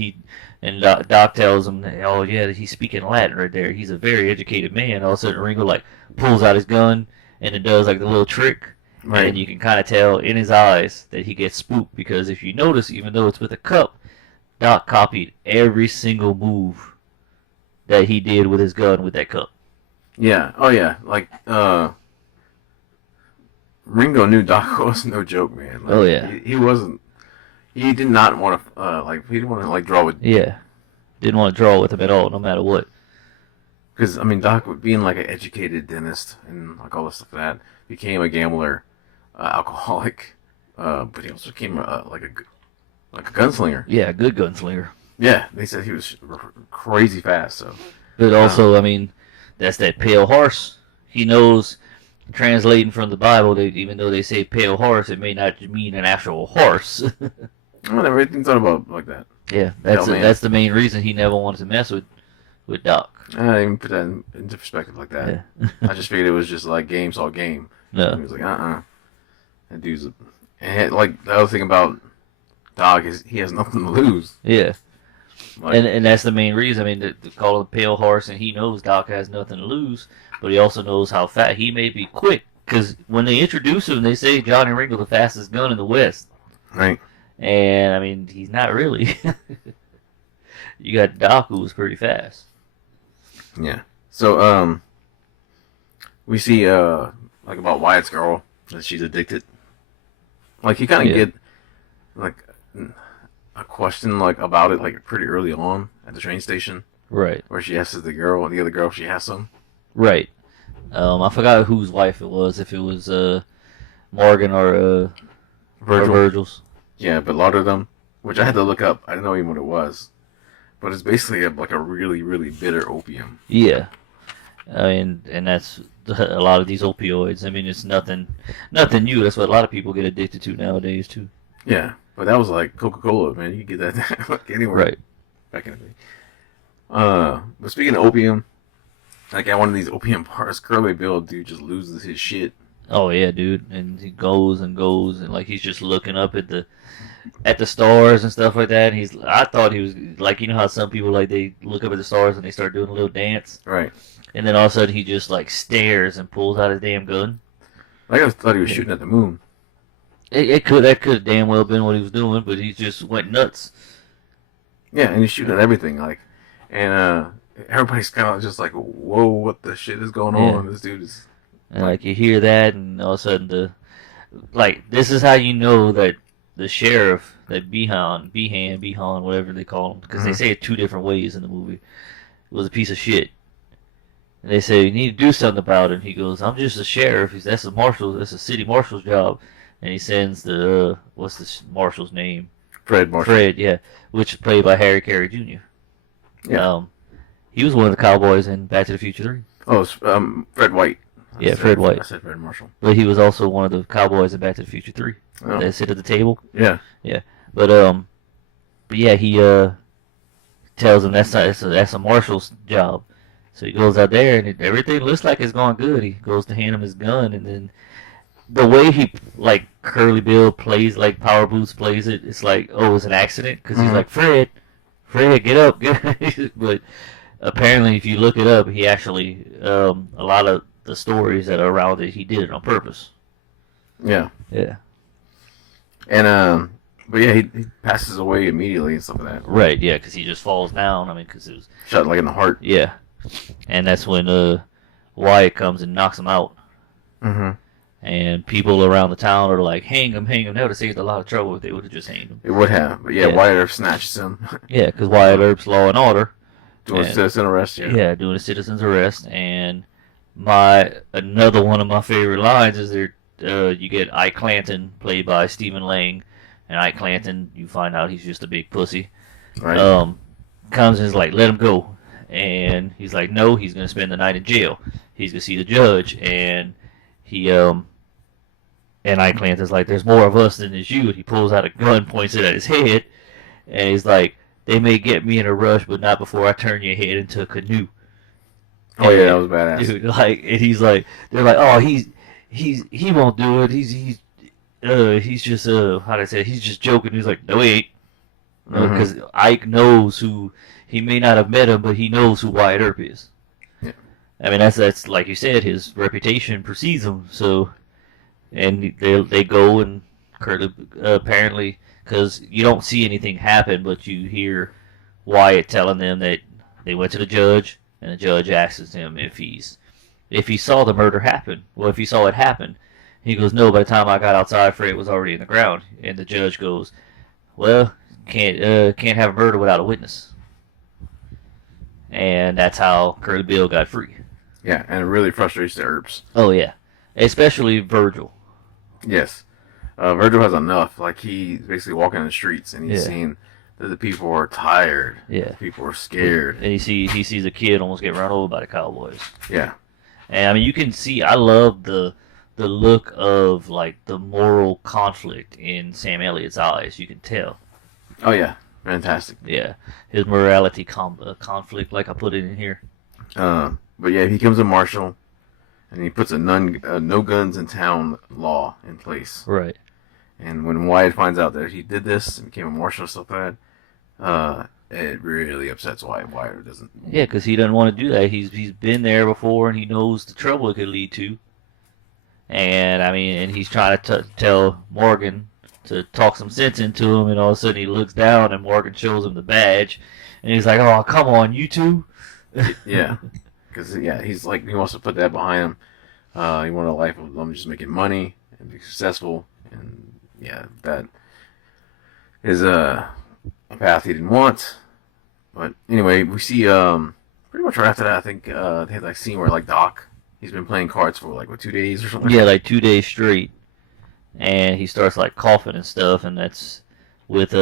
Doc tells him, oh yeah, he's speaking Latin right there. He's a very educated man. All of a sudden, Ringo like pulls out his gun and it does like the little trick, right. And you can kind of tell in his eyes that he gets spooked because if you notice, even though it's with a cup, Doc copied every single move that he did with his gun with that cup. Yeah. Oh yeah. Like Ringo knew Doc was no joke, man. Like, oh yeah. He wasn't. He did not want to He didn't want to draw with. Yeah. Didn't want to draw with him at all, no matter what. Because I mean, Doc, being like an educated dentist and like all this stuff like that, became a gambler, alcoholic, but he also became like a gunslinger. Yeah, a good gunslinger. Yeah, they said he was crazy fast. So. But also, I mean. That's that pale horse. He knows translating from the Bible, even though they say pale horse, it may not mean an actual horse. I never even thought about it like that. Yeah, Man. that's the main reason he never wanted to mess with Doc. I didn't even put that into perspective like that. Yeah. I just figured it was just like game's all game. No. And he was like, that dude's and like the other thing about Doc is he has nothing to lose. Yeah. Like, And that's the main reason. I mean, they call him pale horse, and he knows Doc has nothing to lose, but he also knows how fast he may be quick. Because when they introduce him, they say Johnny Ringo the fastest gun in the West. right. And I mean, he's not really. You got Doc, who was pretty fast. Yeah. So we see like about Wyatt's girl that she's addicted. Like you kind of get like a question like about it like pretty early on at the train station. Right. Where she asks the girl and the other girl if she has some. Right. I forgot whose wife it was. If it was Morgan or Virgil's. Yeah, but a lot of them, which I had to look up, I didn't know even what it was. But it's basically like a really, really bitter opium. Yeah. I mean, and that's a lot of these opioids. I mean, it's nothing new. That's what a lot of people get addicted to nowadays, too. Yeah, but that was like Coca-Cola, man. You could get that like anywhere. Right. Back in the day. But speaking of opium, like at one of these opium bars, Curly Bill dude just loses his shit. Oh yeah, dude, and he goes and goes, and like he's just looking up at the stars and stuff like that. And I thought he was like, you know how some people like they look up at the stars and they start doing a little dance, Right. and then all of a sudden he just like stares and pulls out his damn gun. Like I thought he was shooting at the moon. That could damn well been what he was doing, but he just went nuts. Yeah, and he's shooting at everything, like, and everybody's kind of just like, whoa, what the shit is going on? This dude is. And like you hear that, and all of a sudden this is how you know that the sheriff, that Behan, whatever they call him, because they say it two different ways in the movie, was a piece of shit. And they say, you need to do something about it. And he goes, I'm just a sheriff. That's a city marshal's job. And he sends what's the marshal's name? Fred Marshall. Fred, yeah, which is played by Harry Carey Jr. Yeah. He was one of the cowboys in Back to the Future 3. Oh, it's, Fred White. Fred White. I said Fred Marshall. But he was also one of the cowboys in Back to the Future 3. Oh. That sit at the table. Yeah. Yeah. But yeah, he tells him that's a marshal's job. So he goes out there, and everything looks like it's going good. He goes to hand him his gun, and then the way he, like, Curly Bill plays, like, Power Boots plays it, it's like, oh, it's an accident? Because he's like, Fred, get up. But apparently, if you look it up, he actually, a lot of the stories that are around it, he did it on purpose. Yeah. Yeah. And, but yeah, he passes away immediately and stuff like that. Right, yeah, because he just falls down. I mean, because it was... Shot like in the heart. Yeah. And that's when Wyatt comes and knocks him out. Mm-hmm. And people around the town are like, hang him. That would have saved a lot of trouble if they would have just hanged him. It would have. But yeah, Wyatt Earp snatches him. Yeah, because Wyatt Earp's Law and Order. Doing a citizen arrest, Yeah, doing a citizen's arrest. And another one of my favorite lines is you get Ike Clanton, played by Stephen Lang. And Ike Clanton, you find out he's just a big pussy. Right. Comes and is like, let him go. And he's like, no, he's going to spend the night in jail. He's going to see the judge. And and Ike Clanton's like, there's more of us than there's you. And he pulls out a gun, points it at his head. And he's like, they may get me in a rush, but not before I turn your head into a canoe. Oh, yeah, that was badass. Dude, like, and he's like, they're like, oh, he won't do it. He's just, how'd I say it? He's just joking. He's like, no, he ain't. Because Ike knows who, he may not have met him, but he knows who Wyatt Earp is. Yeah. I mean, that's like you said, his reputation precedes him. So, and they go and Curly, apparently, because you don't see anything happen, but you hear Wyatt telling them that they went to the judge, and the judge asks him if he saw the murder happen. Well, if he saw it happen, he goes, no. By the time I got outside, Fred was already in the ground. And the judge goes, well, can't have a murder without a witness. And that's how Curly Bill got free. Yeah, and it really frustrates the Earps. Oh yeah, especially Virgil. Yes. Virgil has enough. Like, he's basically walking in the streets, and he's seeing that the people are tired. Yeah. People are scared. And he sees a kid almost get run over by the cowboys. Yeah. And I mean, you can see. I love the look of like the moral conflict in Sam Elliott's eyes. You can tell. Oh yeah, fantastic. Yeah, his morality conflict, like I put it in here. But yeah, he becomes a marshal, and he puts a no guns in town law in place. Right. And when Wyatt finds out that he did this and became a marshal and stuff like that, it really upsets Wyatt. Wyatt doesn't. Yeah, because he doesn't want to do that. He's been there before, and he knows the trouble it could lead to. And I mean, and he's trying to tell Morgan to talk some sense into him, and all of a sudden he looks down, and Morgan shows him the badge, and he's like, "Oh, come on, you two." Yeah, because he's like he wants to put that behind him. He wanted a life of them just making money and be successful, and yeah, that is a path he didn't want. But anyway, we see pretty much right after that, I think they had like scene where like Doc, he's been playing cards for like 2 days or something. Yeah, like 2 days straight, and he starts like coughing and stuff, and that's with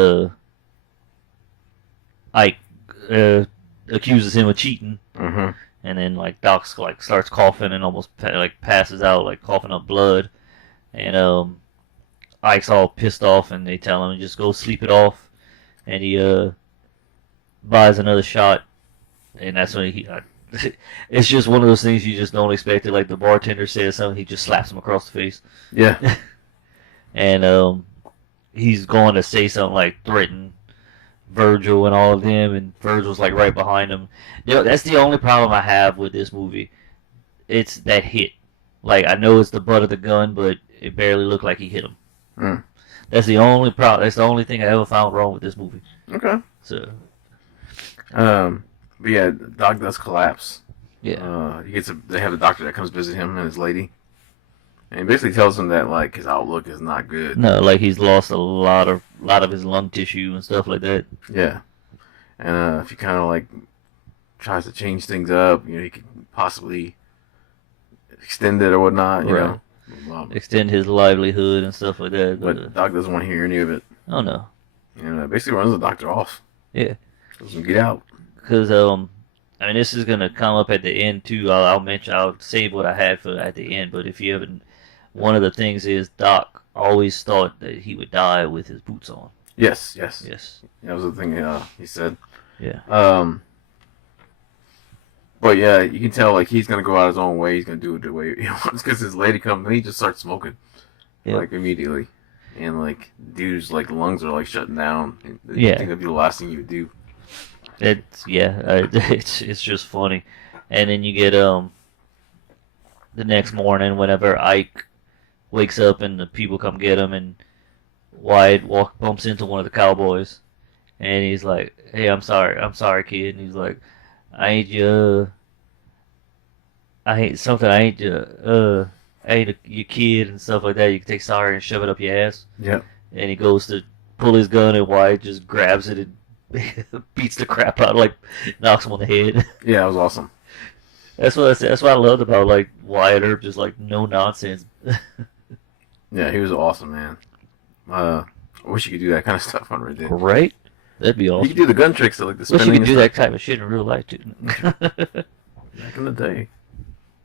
Ike accuses him of cheating, Mm-hmm. and then like Doc's like starts coughing and almost like passes out, like coughing up blood, and Ike's all pissed off, and they tell him to just go sleep it off, and he buys another shot, and that's when he. It's just one of those things you just don't expect it. Like the bartender says something, he just slaps him across the face. Yeah. And he's going to say something like threaten Virgil and all of them, and Virgil's like right behind him. You know, that's the only problem I have with this movie. It's that hit. Like I know it's the butt of the gun, but it barely looked like he hit him. Mm. That's the only problem. That's the only thing I ever found wrong with this movie. Okay. So. But yeah, Doc does collapse. Yeah. They have a doctor that comes visit him and his lady, and he basically tells him that like his outlook is not good. No, like he's lost a lot of his lung tissue and stuff like that. Yeah, and if he kind of like tries to change things up, he could possibly extend it or whatnot. You Right. know, Extend his livelihood and stuff like that. but Doc doesn't want to hear any of it. Oh no. Basically runs the doctor off. Yeah. Doesn't get out. Because I mean, this is gonna come up at the end too. I'll save what I had for at the end. But if you haven't, one of the things is Doc always thought that he would die with his boots on. Yes. Yes. That was the thing he said. Yeah. But yeah, you can tell like he's gonna go out his own way. He's gonna do it the way he wants. Because his lady comes and he just starts smoking, like immediately, and like dude's like lungs are like shutting down. And Yeah. I think that'd be the last thing you would do. It's just funny, and then you get the next morning whenever Ike wakes up and the people come get him, and Wyatt bumps into one of the cowboys, and he's like, "Hey, I'm sorry, kid," and he's like, I ain't your kid and stuff like that. You can take sorry and shove it up your ass. Yeah. And he goes to pull his gun, and Wyatt just grabs it and beats the crap out, like knocks him on the head. Yeah, that was awesome. That's what I loved about like Wyatt Earp, just like no nonsense. Yeah, he was awesome, man. I wish you could do that kind of stuff on Red Dead. Right? That'd be You awesome. could do the gun tricks, like the Wish spinning you could do and that type of shit in real life too. back in the day.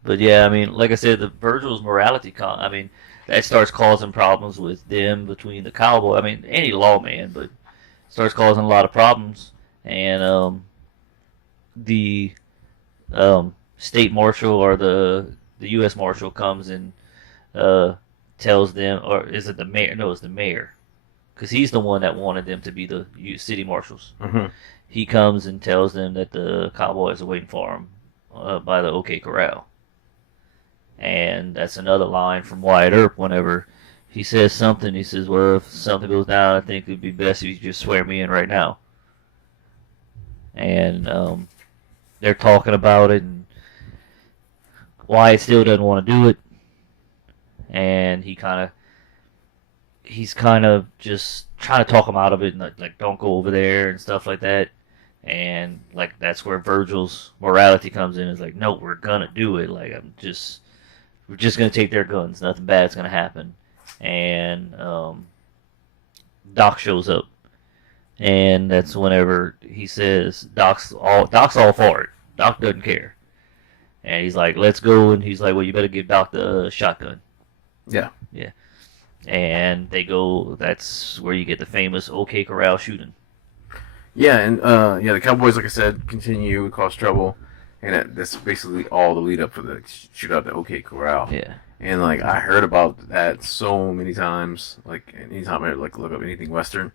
But yeah, I mean, like I said, the Virgil's morality I mean, that starts causing problems with them between the cowboy. I mean, any lawman, but starts causing a lot of problems. And the state marshal or the U.S. marshal comes and tells them, or is it the mayor? No, it's the mayor, because he's the one that wanted them to be the city marshals. Mm-hmm. He comes and tells them that the cowboys are waiting for him by the OK Corral. And that's another line from Wyatt Earp whenever he says something. He says, well, if something goes down, I think it'd be best if you just swear me in right now. And they're talking about it, and Wyatt still doesn't want to do it. And he's kind of just trying to talk him out of it, and like don't go over there and stuff like that. And like that's where Virgil's morality comes in. It's like, no, we're gonna do it. Like we're just gonna take their guns. Nothing bad's gonna happen. And Doc shows up, and that's whenever he says Doc's all for it. Doc doesn't care, And he's like, let's go. And he's like, well, you better give Doc the shotgun. Yeah. Yeah. And they go, that's where you get the famous OK Corral shooting. Yeah, and the Cowboys, like I said, continue, cause trouble. And that's basically all the lead up for the shootout at OK Corral. Yeah. And like I heard about that so many times. Like anytime I like look up anything Western.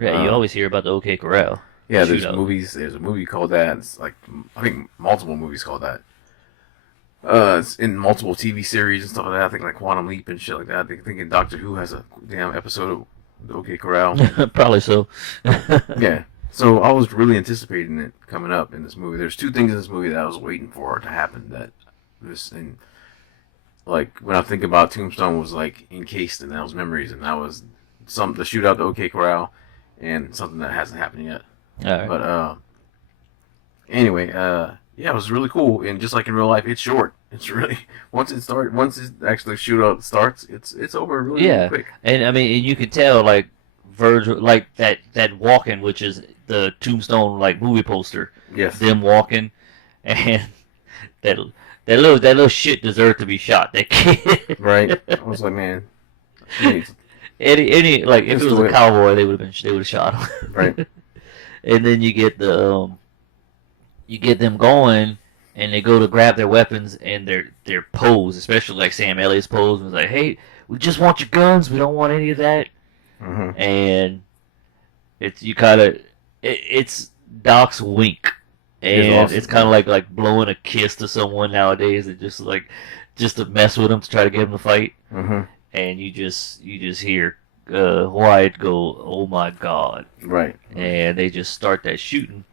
Yeah, you always hear about the OK Corral. Yeah, there's shootout. movies. There's a movie called that. It's like I think multiple movies called that. It's in multiple TV series and stuff like that. I think like Quantum Leap and shit like that. I think Doctor Who has a damn episode of the OK Corral. Probably so. Yeah. So I was really anticipating it coming up in this movie. There's two things in this movie that I was waiting for to happen that was in. Like when I think about Tombstone was like encased in those memories, and that was the shootout, the OK Corral, and something that hasn't happened yet. All right. But anyway, yeah, it was really cool, and just like in real life, it's short. It's really once it actually shootout starts, it's over really, really quick. And I mean, and you can tell like Virgil, like that walking, which is the Tombstone like movie poster. Yes. Them walking, and that little shit deserved to be shot. That kid. Right. I was like, man. Any like if it was a Just cowboy, they would have shot him. Right. And then you get them going, and they go to grab their weapons, and their pose, especially like Sam Elliott's pose, was like, "Hey, we just want your guns. We don't want any of that." Mm-hmm. And it's Doc's wink, and awesome. it's kind of like blowing a kiss to someone nowadays, and just to mess with them to try to get them to fight. Mm-hmm. And you just hear Wyatt go, "Oh my God!" Right. And they just start that shooting,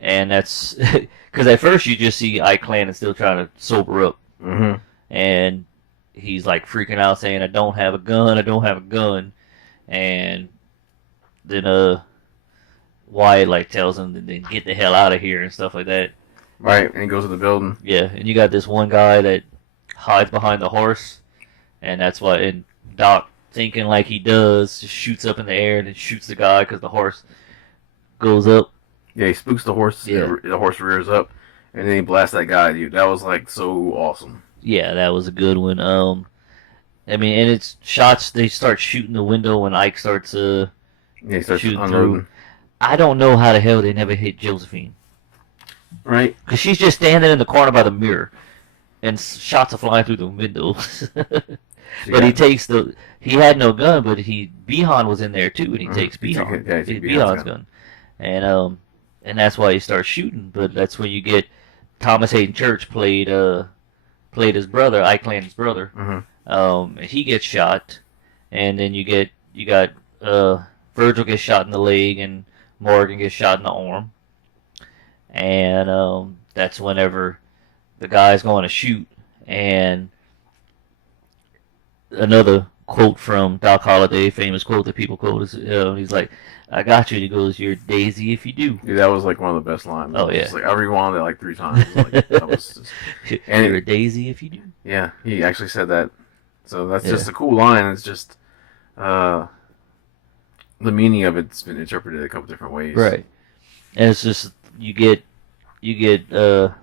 and that's because at first you just see Ike Clanton still trying to sober up, Mm-hmm. and he's like freaking out, saying, "I don't have a gun, I don't have a gun," and then Wyatt like tells him to then get the hell out of here and stuff like that. Right, and he goes to the building. Yeah, and you got this one guy that hides behind the horse, and that's why. And Doc, thinking like he does, just shoots up in the air and then shoots the guy because the horse goes up. Yeah, he spooks the horse. Yeah. The horse rears up, and then he blasts that guy. Dude, that was like so awesome. Yeah, that was a good one. I mean, and it's shots. They start shooting the window when Ike starts Yeah, he starts shooting unloading. through. I don't know how the hell they never hit Josephine, Right. because she's just standing in the corner by the mirror, and shots are flying through the window. But he had no gun, but Behan was in there too, and he takes Behan's gun. And that's why he starts shooting. But that's when you get Thomas Hayden Church played his brother, Ike Clanton's brother. Mm-hmm. He gets shot, and then you got Virgil gets shot in the leg, and Morgan gets shot in the arm. And that's whenever the guy's going to shoot, and another quote from Doc Holliday, famous quote that people quote is, he's like, "I got you." And he goes, "You're Daisy if you do." Dude, that was like one of the best lines. Oh, yeah. Just, like I rewound it like 3 times. Like, that was just, and "You're a daisy if you do." yeah, he actually said that. So that's Yeah. just a cool line. It's just the meaning of it's been interpreted a couple different ways. Right. And it's just you get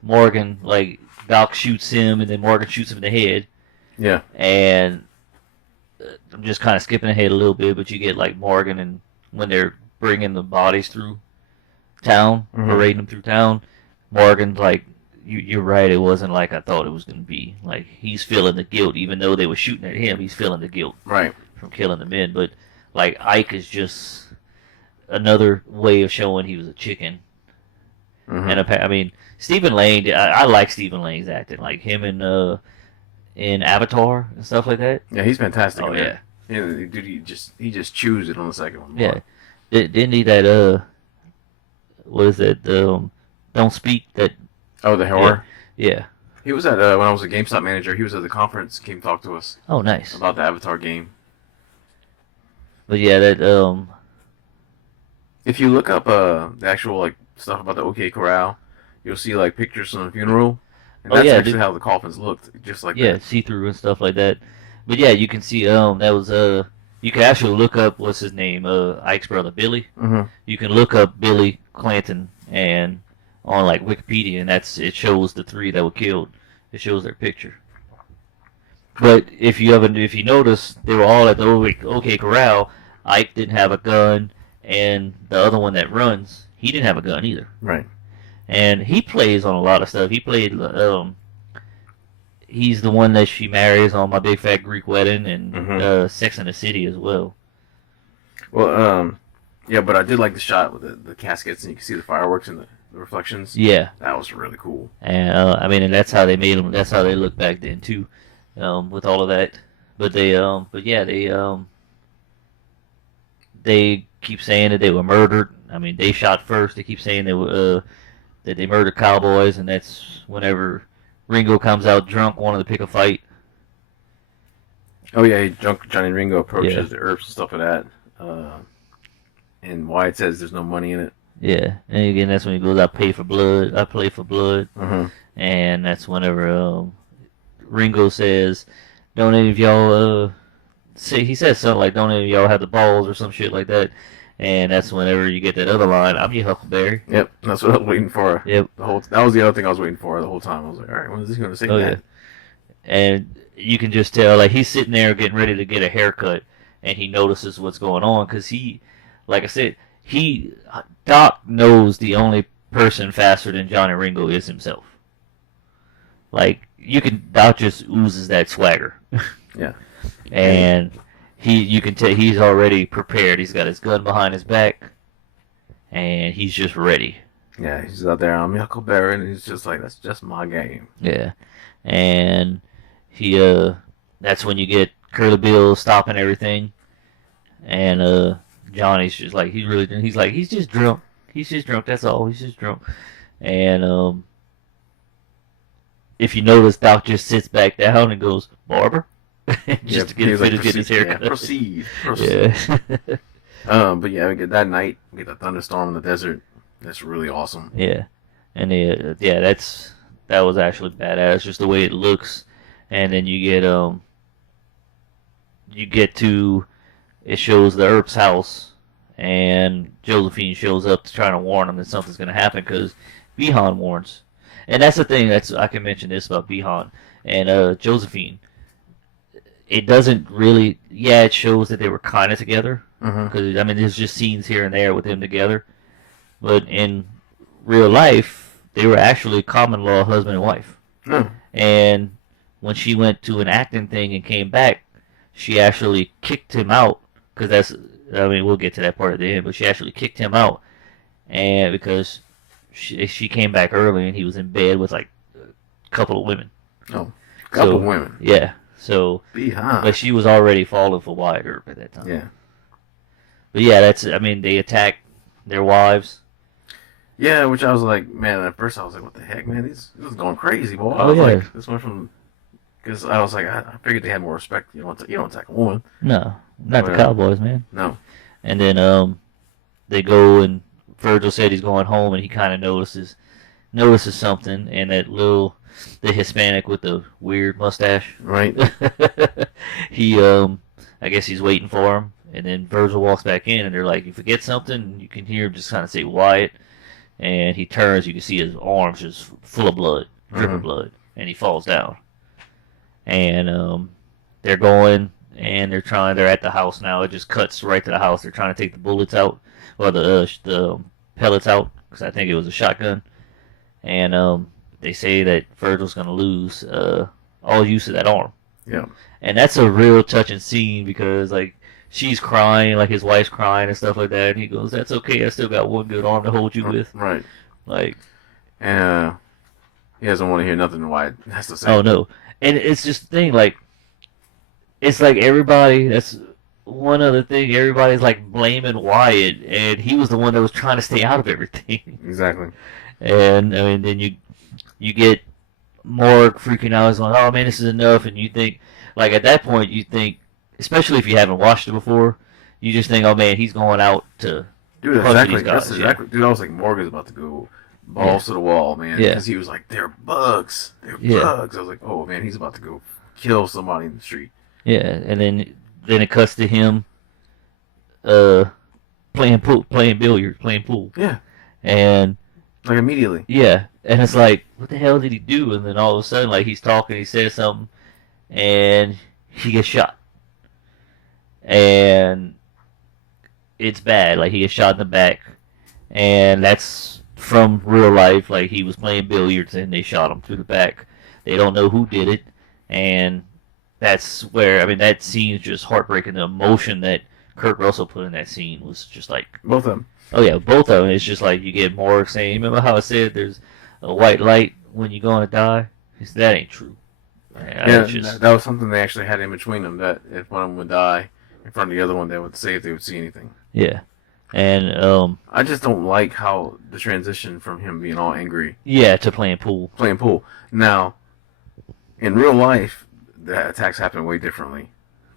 Morgan, like Doc shoots him, and then Morgan shoots him in the head. Yeah. And I'm just kind of skipping ahead a little bit, but you get like Morgan, and when they're bringing the bodies through town, parading them through town, Morgan's like, you're right, it wasn't like I thought it was going to be. Like, he's feeling the guilt, even though they were shooting at him, he's feeling the guilt Right. from killing the men. But like Ike is just another way of showing he was a chicken. Mm-hmm. And I mean, Stephen Lane, I like Stephen Lane's acting, like him in Avatar and stuff like that. Yeah, he's fantastic. Oh in yeah. that. Yeah, dude, he just chews it on the second one. Yeah. Didn't he that what is that? Don't Speak, that. Oh, the horror. Yeah. He was at when I was a GameStop manager. He was at the conference. Came talk to us Oh, nice. about the Avatar game. But yeah, that If you look up the actual like stuff about the OK Corral, you'll see like pictures from the funeral. And Oh, that's yeah, actually dude. how the coffins looked, just like yeah, that. see through and stuff like that. But yeah, you can see that was you can actually look up what's his name, Ike's brother Billy. Mm-hmm. You can look up Billy Clanton, and on like Wikipedia, and it shows the 3 that were killed. It shows their picture. But if you notice, they were all at the OK Corral. Ike didn't have a gun, and the other one that runs, he didn't have a gun either. Right. And he plays on a lot of stuff. He played. He's the one that she marries on My Big Fat Greek Wedding and Sex and the City as well. Well, yeah, but I did like the shot with the caskets, and you can see the fireworks and the reflections. Yeah, that was really cool. And I mean, and that's how they made them. That's how they look back then too, with all of that. But they keep saying that they were murdered. I mean, they shot first. They keep saying they were that they murdered cowboys, and that's whenever Ringo comes out drunk, wanting to pick a fight. Oh yeah, drunk Johnny Ringo approaches the herbs and stuff like that. And Wyatt says there's no money in it. Yeah, and again, that's when he goes, I play for blood. And that's whenever Ringo says, don't any of y'all, he says something like, don't any of y'all have the balls or some shit like that. And that's whenever you get that other line, I'm your Huckleberry. Yep, that's what I was waiting for. Yep. That was the other thing I was waiting for the whole time. I was like, all right, when is he going to say that? Yeah. And you can just tell, like, he's sitting there getting ready to get a haircut, and he notices what's going on, because he, like I said, Doc knows the only person faster than Johnny Ringo is himself. Like, Doc just oozes that swagger. Yeah. And you can tell he's already prepared. He's got his gun behind his back, and he's just ready. Yeah, he's out there, I'm Huckleberry, and he's just like, that's just my game. Yeah. And that's when you get Curly Bill stopping everything, and Johnny's just like, he's just drunk. He's just drunk, that's all. He's just drunk. And if you notice, Doc just sits back down and goes, Barber? Just to get his haircut. Yeah, proceed. Yeah. But yeah, we get that night, we get the thunderstorm in the desert. That's really awesome. Yeah. And that was actually badass, just the way it looks. And then you get to, it shows the Earp's house, and Josephine shows up to try to warn him that something's going to happen, because Behan warns. And that's the thing, I can mention this about Behan and Josephine. It doesn't really, it shows that they were kind of together, because, I mean, there's just scenes here and there with them together. But in real life, they were actually common law husband and wife. And when she went to an acting thing and came back, she actually kicked him out, because we'll get to that part at the end, but she actually kicked him out, and because she came back early and he was in bed with like a couple of women. Oh, a couple of women. Yeah. So, but she was already falling for Wyatt Earp at that time. Yeah. But yeah, they attack their wives. Yeah, which I was like, man, at first I was like, what the heck, man? This is going crazy, boy. I Oh, was yeah. like, this went from, because I was like, I figured they had more respect. You don't attack a woman. No, not the Cowboys, man. No. And then they go, and Virgil said he's going home, and he kind of notices something, and the Hispanic with the weird mustache. Right. I guess he's waiting for him, and then Virgil walks back in, and they're like, you forget something? You can hear him just kind of say Wyatt, and he turns, you can see his arms just full of blood, dripping blood, and he falls down. And they're going, and they're at the house now. It just cuts right to the house. They're trying to take the bullets out, or the pellets out, because I think it was a shotgun. And they say that Virgil's going to lose all use of that arm. Yeah. And that's a real touching scene, because like she's crying, like his wife's crying and stuff like that, and he goes, "That's okay. I still got one good arm to hold you with." Right. Like, and he doesn't want to hear nothing Wyatt has to say. Oh no. And it's just the thing, like, it's like everybody, that's one other thing, everybody's like blaming Wyatt, and he was the one that was trying to stay out of everything. Exactly. And I mean, then you get Mark freaking out, he's like, oh man, this is enough, and you think, like, at that point, you think, especially if you haven't watched it before, you just think, oh man, he's going out to Dude, exactly. That's exactly. Dude, I was like, Morgan's about to go balls to the wall, man. Yeah. Because he was like, they're bugs. They're bugs. I was like, oh man, he's about to go kill somebody in the street. Yeah, and then it cuts to him playing billiards, playing pool. Yeah. And Like immediately. Yeah, and it's like, what the hell did he do? And then all of a sudden, like he's talking, he says something, and he gets shot, and it's bad. Like he gets shot in the back, and that's from real life. Like he was playing billiards, and they shot him through the back. They don't know who did it, and that's where I mean that scene is just heartbreaking. The emotion that Kurt Russell put in that scene was just like Both of them. oh yeah, both of them. It's just like you get more saying. Remember how I said there's a white light when you're gonna die? He said, that ain't true. Yeah, that was something they actually had in between them. That if one of them would die in front of the other one, they would say if they would see anything. Yeah, and I just don't like how the transition from him being all angry, yeah, to playing pool. playing pool. Now, in real life, the attacks happen way differently.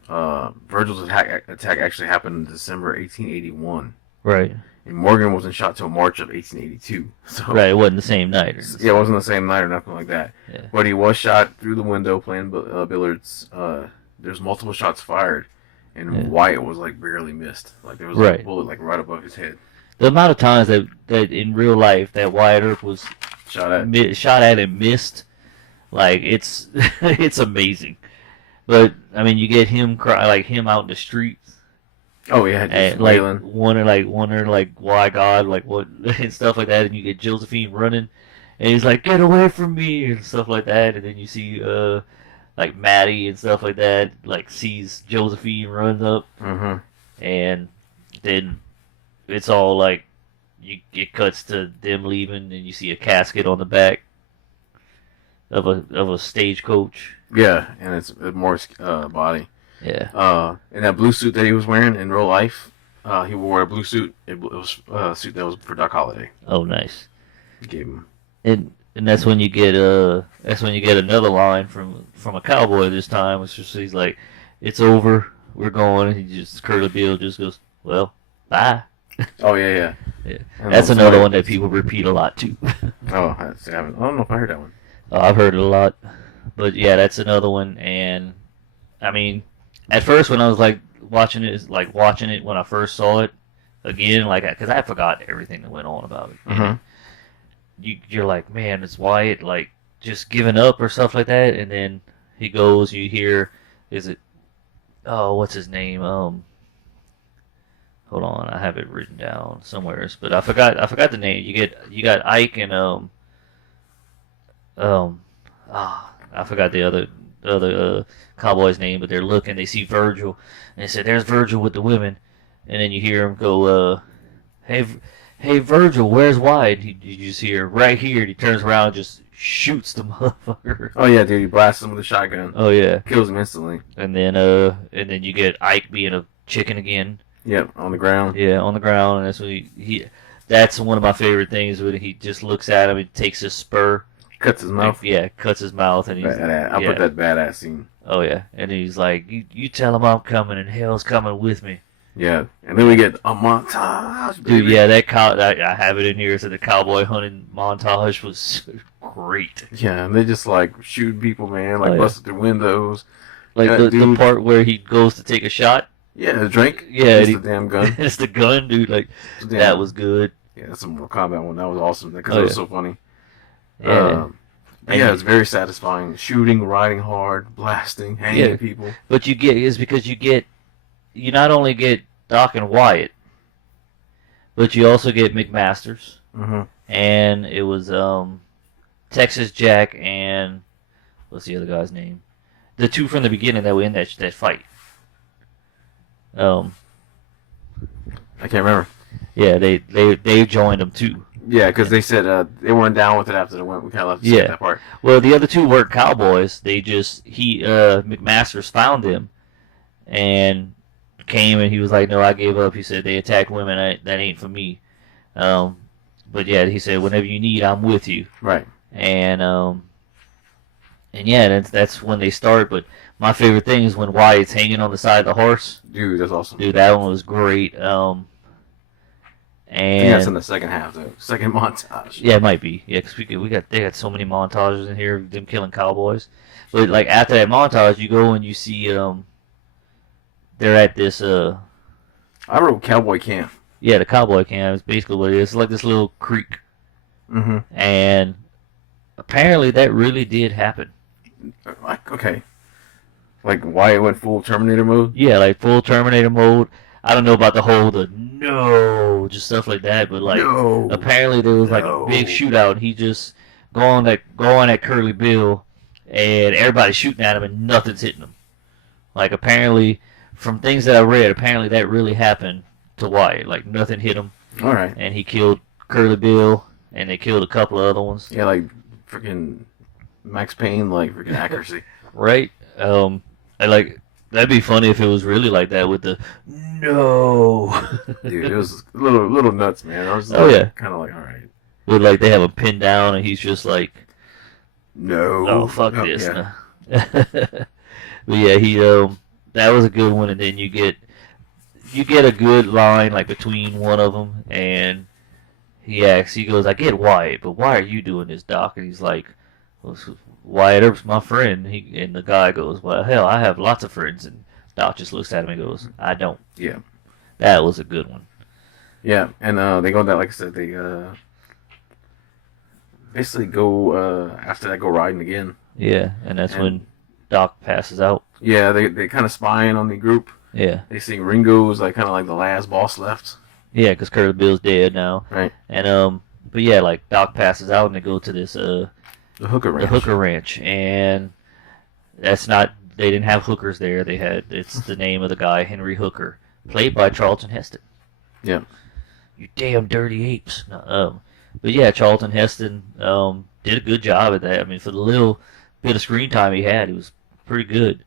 Virgil's attack actually happened in December 1881. Right. And Morgan wasn't shot till March of 1882. So Right. It wasn't the same night. yeah, it wasn't the same night or nothing like that. Yeah. But he was shot through the window playing billiards. There's multiple shots fired, and Yeah. Wyatt was like barely missed. Like there was Right. a bullet like right above his head. The amount of times that in real life that Wyatt Earp was Shot at. shot at and missed, like it's it's amazing. But I mean, you get him cry like him out in the streets. Oh yeah, just And like wailing. wondering like why God like what and stuff like that, and you get Josephine running, and he's like get away from me and stuff like that, and then you see like Maddie and stuff like that like sees Josephine runs up, Mm-hmm. and then it's all like it cuts to them leaving, and you see a casket on the back of a stagecoach. Yeah, and it's Morris' body. Yeah, And that blue suit that he was wearing in real life, he wore a blue suit. It was a suit that was for Doc Holliday. oh nice. He gave him. And that's when you get another line from a cowboy this time. It's just he's like, "It's over, we're going." And he just Curly Bill just goes, "Well, bye." Oh yeah. Yeah. And That's those another like- one that people repeat a lot too. Oh, I don't know if I heard that one. I've heard it a lot, but yeah, that's another one. And I mean, at first when I was like watching it when I first saw it again, like because I forgot everything that went on about it. Mhm. You're like, man, it's Wyatt like just giving up or stuff like that, and then he goes. You hear, is it? Oh, what's his name? Hold on, I have it written down somewhere, but I forgot the name. You got Ike and I forgot the other cowboy's name, but they're looking. They see Virgil, and they said, "There's Virgil with the women," and then you hear him go, Hey Virgil, where's Wyatt?" You just hear right here. And he turns around, and just shoots the motherfucker. Oh yeah, dude, he blasts him with a shotgun. Oh yeah, Kills him instantly. and then you get Ike being a chicken again. Yep, on the ground. Yeah, on the ground, and that's when that's one of my favorite things when he just looks at him and takes his spur. Cuts his mouth. Yeah, cuts his mouth, and he's I'll yeah. put that badass scene. Oh yeah, and he's like, you tell him I'm coming, and hell's coming with me. Yeah, and then we get a montage. Baby. Dude, yeah, I have it in here. So the cowboy hunting montage was great. Yeah, and they just like shooting people, man. Like Oh, yeah. busted their windows. Like Yeah, the dude. part where he goes to take a shot. Yeah, the drink. Yeah, it's he- the damn gun. It's the gun, dude. Like It's the that damn- was good. Yeah, that's a Mortal Kombat one. That was awesome because Oh, it was yeah. so funny. Yeah. But yeah, it's very satisfying. Shooting, riding hard, blasting, hanging Yeah. people. But you not only get Doc and Wyatt, but you also get McMasters, Mm-hmm. and it was Texas Jack and what's the other guy's name? The two from the beginning that were in that fight. I can't remember. Yeah, they joined them too. Yeah, because they said they weren't down with it after the win. We kind of left to Yeah. skip that part. Well, the other two weren't cowboys. They just McMasters found them and came and he was like, "No, I gave up." He said they attacked women. That ain't for me. But yeah, he said, "Whenever you need, I'm with you." Right. And yeah, that's when they start. But my favorite thing is when Wyatt's hanging on the side of the horse. Dude, that's awesome. Dude, that one was great. I think that's in And the second half, though. Second montage. yeah, it might be. Yeah, because they got so many montages in here of them killing cowboys. But like after that montage, you go and you see they're at this I wrote Cowboy Camp. the cowboy camp is basically what it is. It's like this little creek Mm-hmm. And apparently that really did happen. Like, okay. Like, why it went full Terminator mode? Yeah, like full Terminator mode. I don't know about the no, just stuff like that, but like No. apparently there was like a No. big shootout and he just going at Curly Bill and everybody's shooting at him and nothing's hitting him. Like apparently from things that I read, apparently that really happened to Wyatt. Like nothing hit him All right. and he killed Curly Bill and they killed a couple of other ones. Yeah, like freaking Max Payne, like freaking accuracy. Right? I like that'd be funny if it was really like that with the no. Dude, it was a little nuts, man. I was Oh, yeah. kind of like, all right. With like they have him pinned down and he's just like, No. oh fuck Oh, this. yeah. Nah. But yeah, he that was a good one, and then you get a good line like between one of them, and he goes, I get Wyatt, but why are you doing this, Doc? And he's like, well, Wyatt Earp's my friend. And the guy goes, well, hell, I have lots of friends. And Doc just looks at him and goes, I don't. Yeah. That was a good one. Yeah, and they go that, like I said, they basically go after that go riding again. Yeah, and that's when Doc passes out. Yeah, they kind of spying on the group. Yeah. They see Ringo's like kind of like the last boss left. Yeah, because Curly Bill's dead now. Right. And but yeah, like Doc passes out and they go to this The Hooker Ranch. the Hooker Ranch, and that's not, they didn't have hookers there. It's the name of the guy, Henry Hooker, played by Charlton Heston. Yeah. You damn dirty apes. No, but yeah, Charlton Heston did a good job at that. I mean, for the little bit of screen time he had, he was pretty good.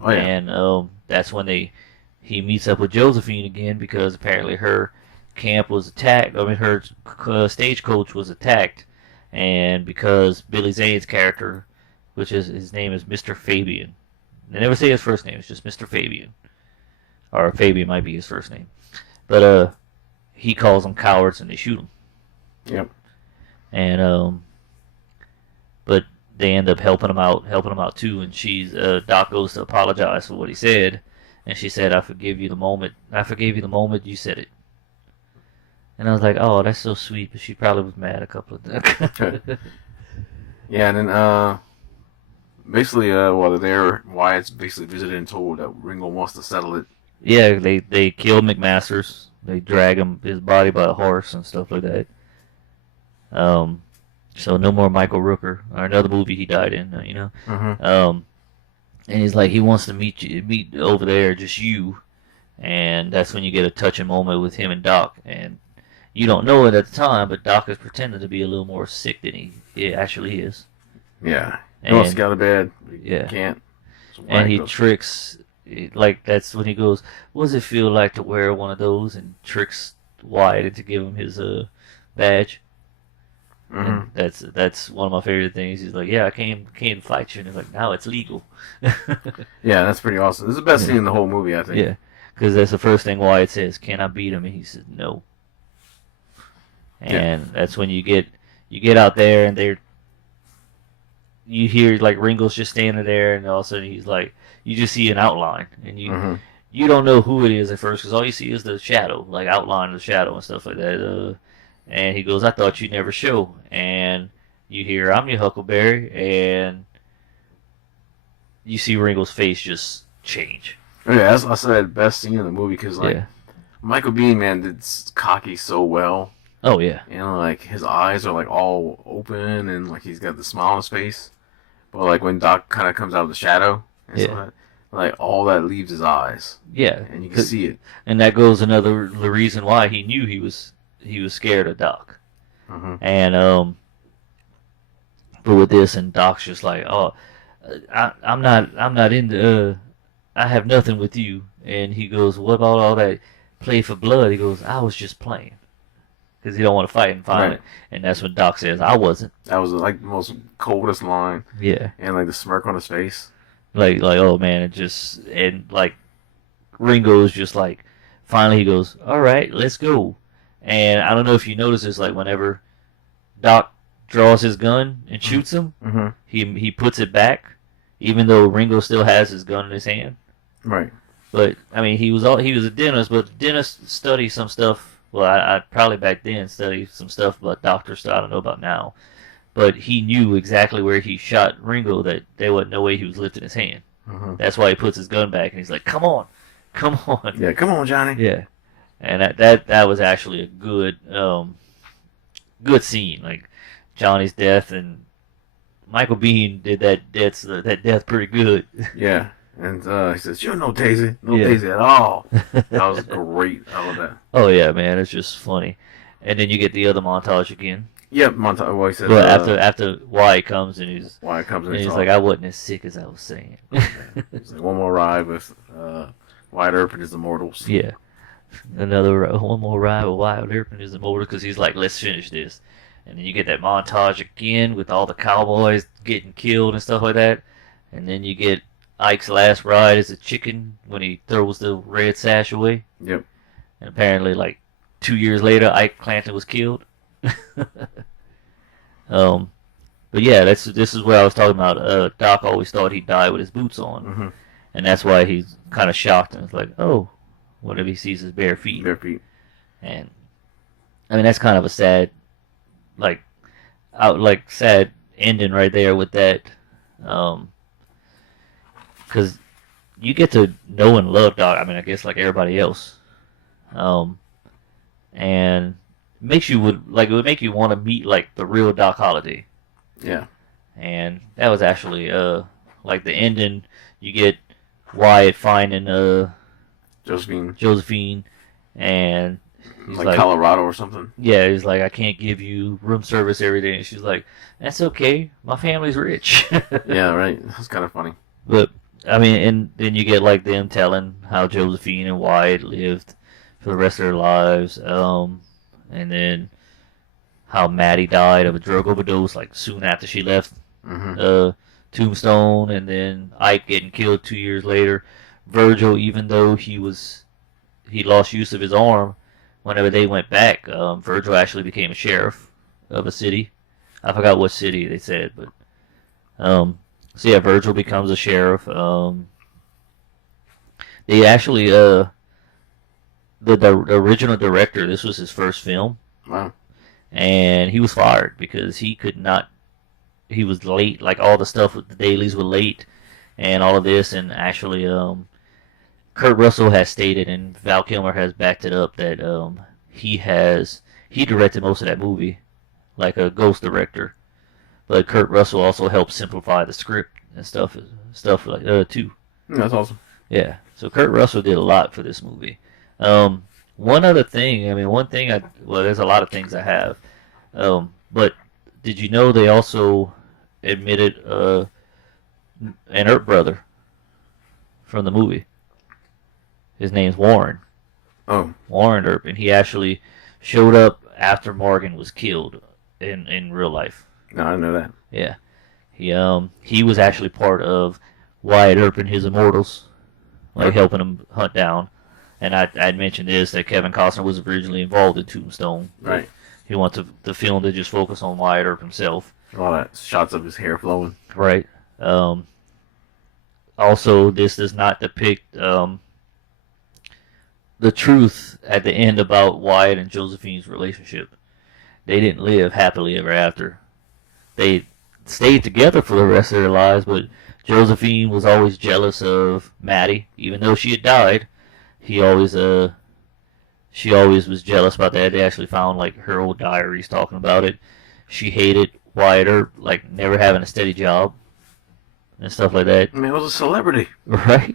Oh, yeah. And that's when he meets up with Josephine again, because apparently her camp was attacked. I mean, her stagecoach was attacked, and because Billy Zane's character, which is his name is Mr. Fabian. They never say his first name. It's just Mr. Fabian, or Fabian might be his first name. But he calls them cowards and they shoot him. Yep. And but they end up helping him out too. And Doc goes to apologize for what he said, and she said, I forgive you the moment you said it. And I was like, oh, that's so sweet, but she probably was mad a couple of times. Yeah, and then basically while they're there, Wyatt's basically visited and told that Ringo wants to settle it. Yeah, they killed McMasters. They drag his body by a horse and stuff like that. So no more Michael Rooker, or another movie he died in, you know. Mm-hmm. And he's like, he wants to meet over there, just you. And that's when you get a touching moment with him and Doc. And you don't know it at the time, but Doc is pretending to be a little more sick than he actually is. Yeah. He wants to get out of bed. But he Yeah. can't. So And he goes, tricks, like, that's when he goes, what does it feel like to wear one of those? And tricks Wyatt into give him his badge. Mhm. And that's one of my favorite things. He's like, yeah, I came to fight you. And he's like, now it's legal. Yeah, that's pretty awesome. This is the best scene in the whole movie, I think. Yeah, because that's the first thing Wyatt says, can I beat him? And he says, no. And that's when you get out there and you hear like Ringo's just standing there, and all of a sudden he's like, you just see an outline, and you don't know who it is at first, because all you see is the shadow, like outline of the shadow and stuff like that. And he goes, I thought you'd never show. And you hear, I'm your Huckleberry, and you see Ringo's face just change. Oh, yeah, that's I said best scene in the movie because like Yeah. Michael Biehn, man, did cocky so well. Oh yeah. You know, like his eyes are like all open and like he's got the smile on his face. But like when Doc kind of comes out of the shadow, and stuff like all that leaves his eyes, Yeah. and you can see it. And that goes the reason why he knew he was scared of Doc. Mm-hmm. And but with this, and Doc's just like, oh, I'm not into I have nothing with you. And he goes, what about all that play for blood? He goes, I was just playing. Because he don't want to fight and find it. And that's when Doc says, I wasn't. That was like the most coldest line. Yeah. And like the smirk on his face. Like oh man, and like Ringo's just like, finally he goes, all right, let's go. And I don't know if you notice this, like whenever Doc draws his gun and shoots him, Mm-hmm. he puts it back, even though Ringo still has his gun in his hand. Right. But I mean, he was a dentist, but dentists study some stuff well, I probably back then studied some stuff about doctor stuff I don't know about now. But he knew exactly where he shot Ringo that there wasn't no way he was lifting his hand. Uh-huh. That's why he puts his gun back and he's like, "Come on, come on." Yeah, come on, Johnny. Yeah, and that was actually a good scene. Like Johnny's death, and Michael Biehn did that death pretty good. Yeah. And he says, "You're no Daisy. No Yeah. Daisy at all." That was great. I love that. Oh yeah, man, it's just funny. And then you get the other montage again. Yep, Montage. Well, he says, Well, after Wyatt comes and he's why it comes in and he's his like, I wasn't as sick as I was saying. It's like one more ride with Wyatt Earp and his Immortals. Yeah. One more ride with Wyatt Earp and his Immortals because he's like, let's finish this. And then you get that montage again with all the cowboys getting killed and stuff like that. And then you get Ike's last ride as a chicken when he throws the red sash away. Yep. And apparently, like 2 years later, Ike Clanton was killed. But yeah, this is what I was talking about. Doc always thought he died with his boots on, Mm-hmm. and that's why he's kind of shocked and it's like, oh, what if he sees his bare feet? Bare feet. And I mean, that's kind of a sad, sad ending right there with that, because you get to know and love Doc. I mean, I guess like everybody else, and it would make you want to meet like the real Doc Holliday. Yeah. And that was actually like the ending. You get Wyatt finding Josephine, and he's like Colorado or something. Yeah, he's like, I can't give you room service every day. And she's like, that's okay. My family's rich. Yeah, right. That's kind of funny. But I mean, and then you get like them telling how Josephine and Wyatt lived for the rest of their lives, and then how Maddie died of a drug overdose like soon after she left Mm-hmm. Tombstone, and then Ike getting killed 2 years later. Virgil, even though he lost use of his arm, whenever they went back, Virgil actually became a sheriff of a city. I forgot what city they said, but so yeah, Virgil becomes a sheriff. They actually the original director, this was his first film. Wow. And he was fired because he could not. He was late, like all the stuff with the dailies were late, and all of this. And actually, Kurt Russell has stated, and Val Kilmer has backed it up, that he directed most of that movie, like a ghost director. But Kurt Russell also helped simplify the script and stuff like too. That's awesome. Yeah. So Kurt Russell did a lot for this movie. One other thing, I mean, there's a lot of things I have. But did you know they also admitted an Earp brother from the movie? His name's Warren. Oh. Warren Earp, and he actually showed up after Morgan was killed in real life. No, I didn't know that. Yeah. He was actually part of Wyatt Earp and his Immortals, like helping him hunt down. And I'd mentioned this, that Kevin Costner was originally involved in Tombstone. Right. He wanted the film to just focus on Wyatt Earp himself. All that shots of his hair flowing. Right. Also, this does not depict the truth at the end about Wyatt and Josephine's relationship. They didn't live happily ever after. They stayed together for the rest of their lives, but Josephine was always jealous of Maddie, even though she had died. She always was jealous about that. They actually found like her old diaries talking about it. She hated Wyatt Earp, like never having a steady job and stuff like that. I mean, it was a celebrity. Right?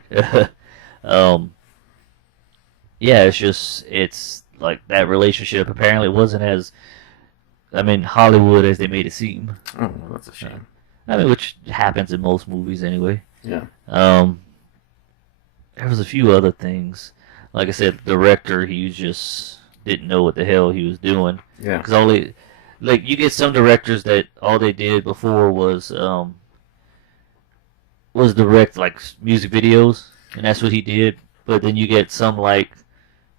Yeah, it's like that relationship apparently wasn't as, Hollywood as they made it seem. Oh, well, that's a shame. Which happens in most movies anyway. Yeah. There was a few other things. Like I said, the director, he just didn't know what the hell he was doing. Yeah. Because you get some directors that all they did before was direct like music videos, and that's what he did. But then you get some like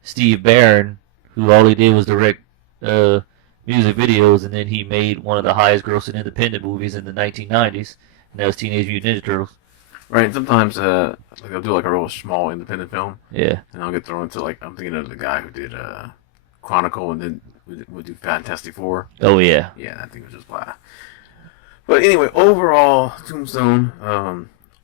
Steve Barron, who all he did was direct music videos, and then he made one of the highest grossing independent movies in the 1990s, and that was Teenage Mutant Ninja Turtles. Right, and sometimes they'll do like a real small independent film. Yeah. And I'll get thrown into like, I'm thinking of the guy who did Chronicle and then would do Fantastic Four. Oh yeah. Yeah, I think it was just blah. But anyway, overall, Tombstone.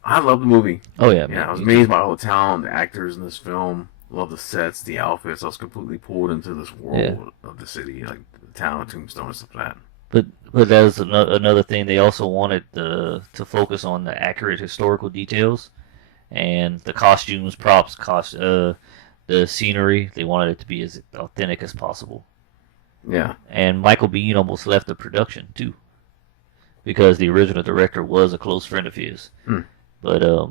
I love the movie. Oh yeah. Yeah, I was amazed by all the talent, the actors in this film. Love the sets, the outfits. I was completely pulled into this world of the city, like the town of Tombstone and stuff like that. But that's another thing. They also wanted to focus on the accurate historical details and the costumes, props, the scenery. They wanted it to be as authentic as possible. Yeah. And Michael Biehn almost left the production too, because the original director was a close friend of his. But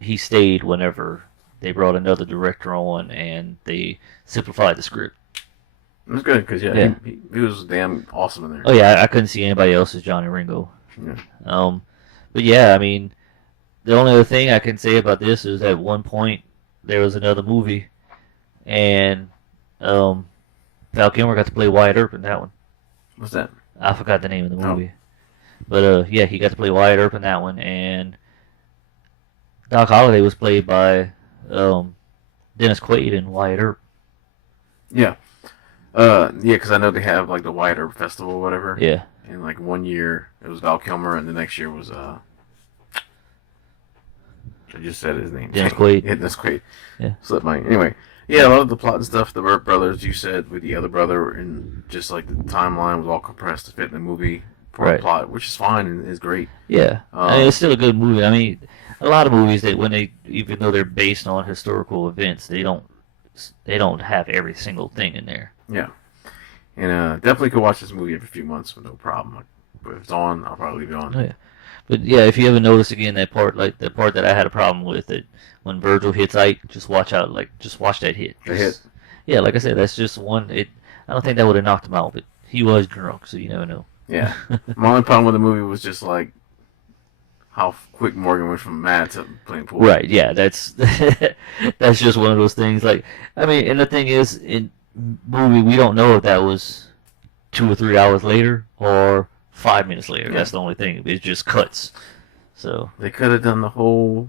he stayed whenever they brought another director on, and they simplified the script. It was good because he was damn awesome in there. Oh yeah, I couldn't see anybody else as Johnny Ringo. Yeah. But yeah, I mean, the only other thing I can say about this is at one point there was another movie, and Val Kilmer got to play Wyatt Earp in that one. What's that? I forgot the name of the movie. But yeah, he got to play Wyatt Earp in that one, and Doc Holliday was played by Dennis Quaid and Wyatt Earp. Yeah. Yeah, because I know they have like the Wyatt Earp Festival or whatever. Yeah. And like one year it was Val Kilmer, and the next year was I just said his name. Dennis Quaid. Yeah, Dennis Quaid. Yeah. Slipped my anyway. Yeah, a lot of the plot and stuff, the Earp brothers, you said, with the other brother, and just like the timeline was all compressed to fit in the movie for the plot, which is fine and is great. Yeah, I mean, it's still a good movie. I mean, a lot of movies that when they, even though they're based on historical events, they don't have every single thing in there. Yeah, and definitely could watch this movie every few months with no problem. Like, but if it's on, I'll probably leave it on. Oh, yeah. But yeah, if you ever notice again that part, like the part that I had a problem with, it when Virgil hits Ike, just watch out, like just watch that hit. The hit. Yeah, like I said, that's just one. I don't think that would have knocked him out, but he was drunk, so you never know. Yeah, my only problem with the movie was just like how quick Morgan went from mad to playing pool. Right. Yeah, that's that's just one of those things. Like, I mean, and the thing is, in movie, we don't know if that was 2 or 3 hours later or 5 minutes later. Yeah. That's the only thing. It just cuts. So they could have done the whole.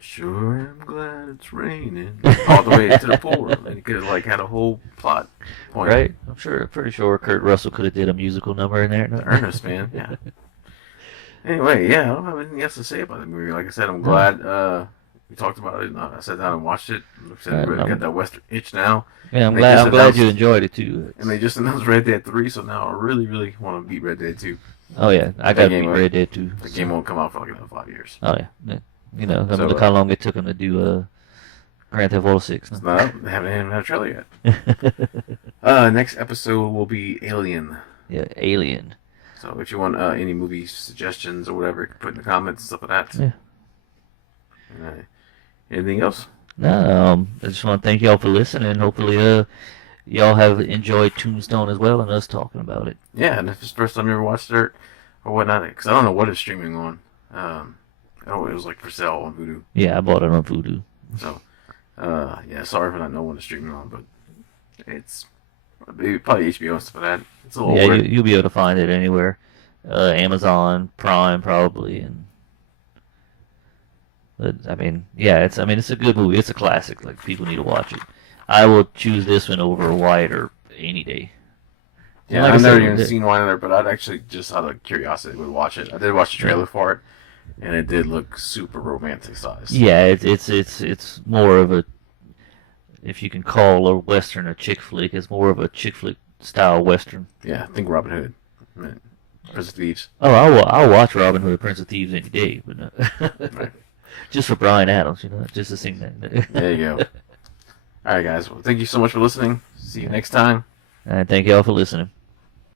Sure, I'm glad it's raining all the way to the pool, and you could have like had a whole plot point. right. Pretty sure Kurt Russell could have did a musical number in there. Ernest, man. Yeah. Anyway, yeah, I don't have anything else to say about the movie. Like I said, I'm glad we talked about it. And I sat down and watched it. Like I said, I really got that Western itch now. Yeah, I'm glad you enjoyed it too. And they just announced Red Dead 3, so now I really, really want to beat Red Dead 2. Oh yeah, I got to beat Red Dead 2. The game won't come out for like another 5 years. Oh yeah. You know, look how long it took them to do Grand Theft Auto 6. It's not up. They haven't even had a trailer yet. Next episode will be Alien. Yeah, Alien. So if you want any movie suggestions or whatever, you can put in the comments and stuff like that. Yeah. Anything else? No, I just want to thank y'all for listening. Hopefully, y'all have enjoyed Tombstone as well and us talking about it. Yeah, and if it's the first time you ever watched it or whatnot, because I don't know what it's streaming on. Oh, it was like for sale on Vudu. Yeah, I bought it on Vudu. So, yeah, sorry for not knowing what it's streaming on, but it's probably HBO and stuff like that. It's a little yeah, weird. you'll be able to find it anywhere. Amazon Prime probably, but I mean, yeah, it's a good movie. It's a classic. Like people need to watch it. I will choose this one over Wyatt Earp any day. Yeah, like I've never said, even seen one of there, but I'd actually just out of curiosity would watch it. I did watch the trailer for it, and it did look super romanticized. Yeah, it's more of a, if you can call a western a chick flick, it's more of a chick flick style western. Yeah, I think Robin Hood, Prince of Thieves. Oh, I'll watch Robin Hood, Prince of Thieves any day, but Right. just for Bryan Adams, just to sing that. There you go. All right, guys. Well, thank you so much for listening. See you next time. And thank y'all for listening.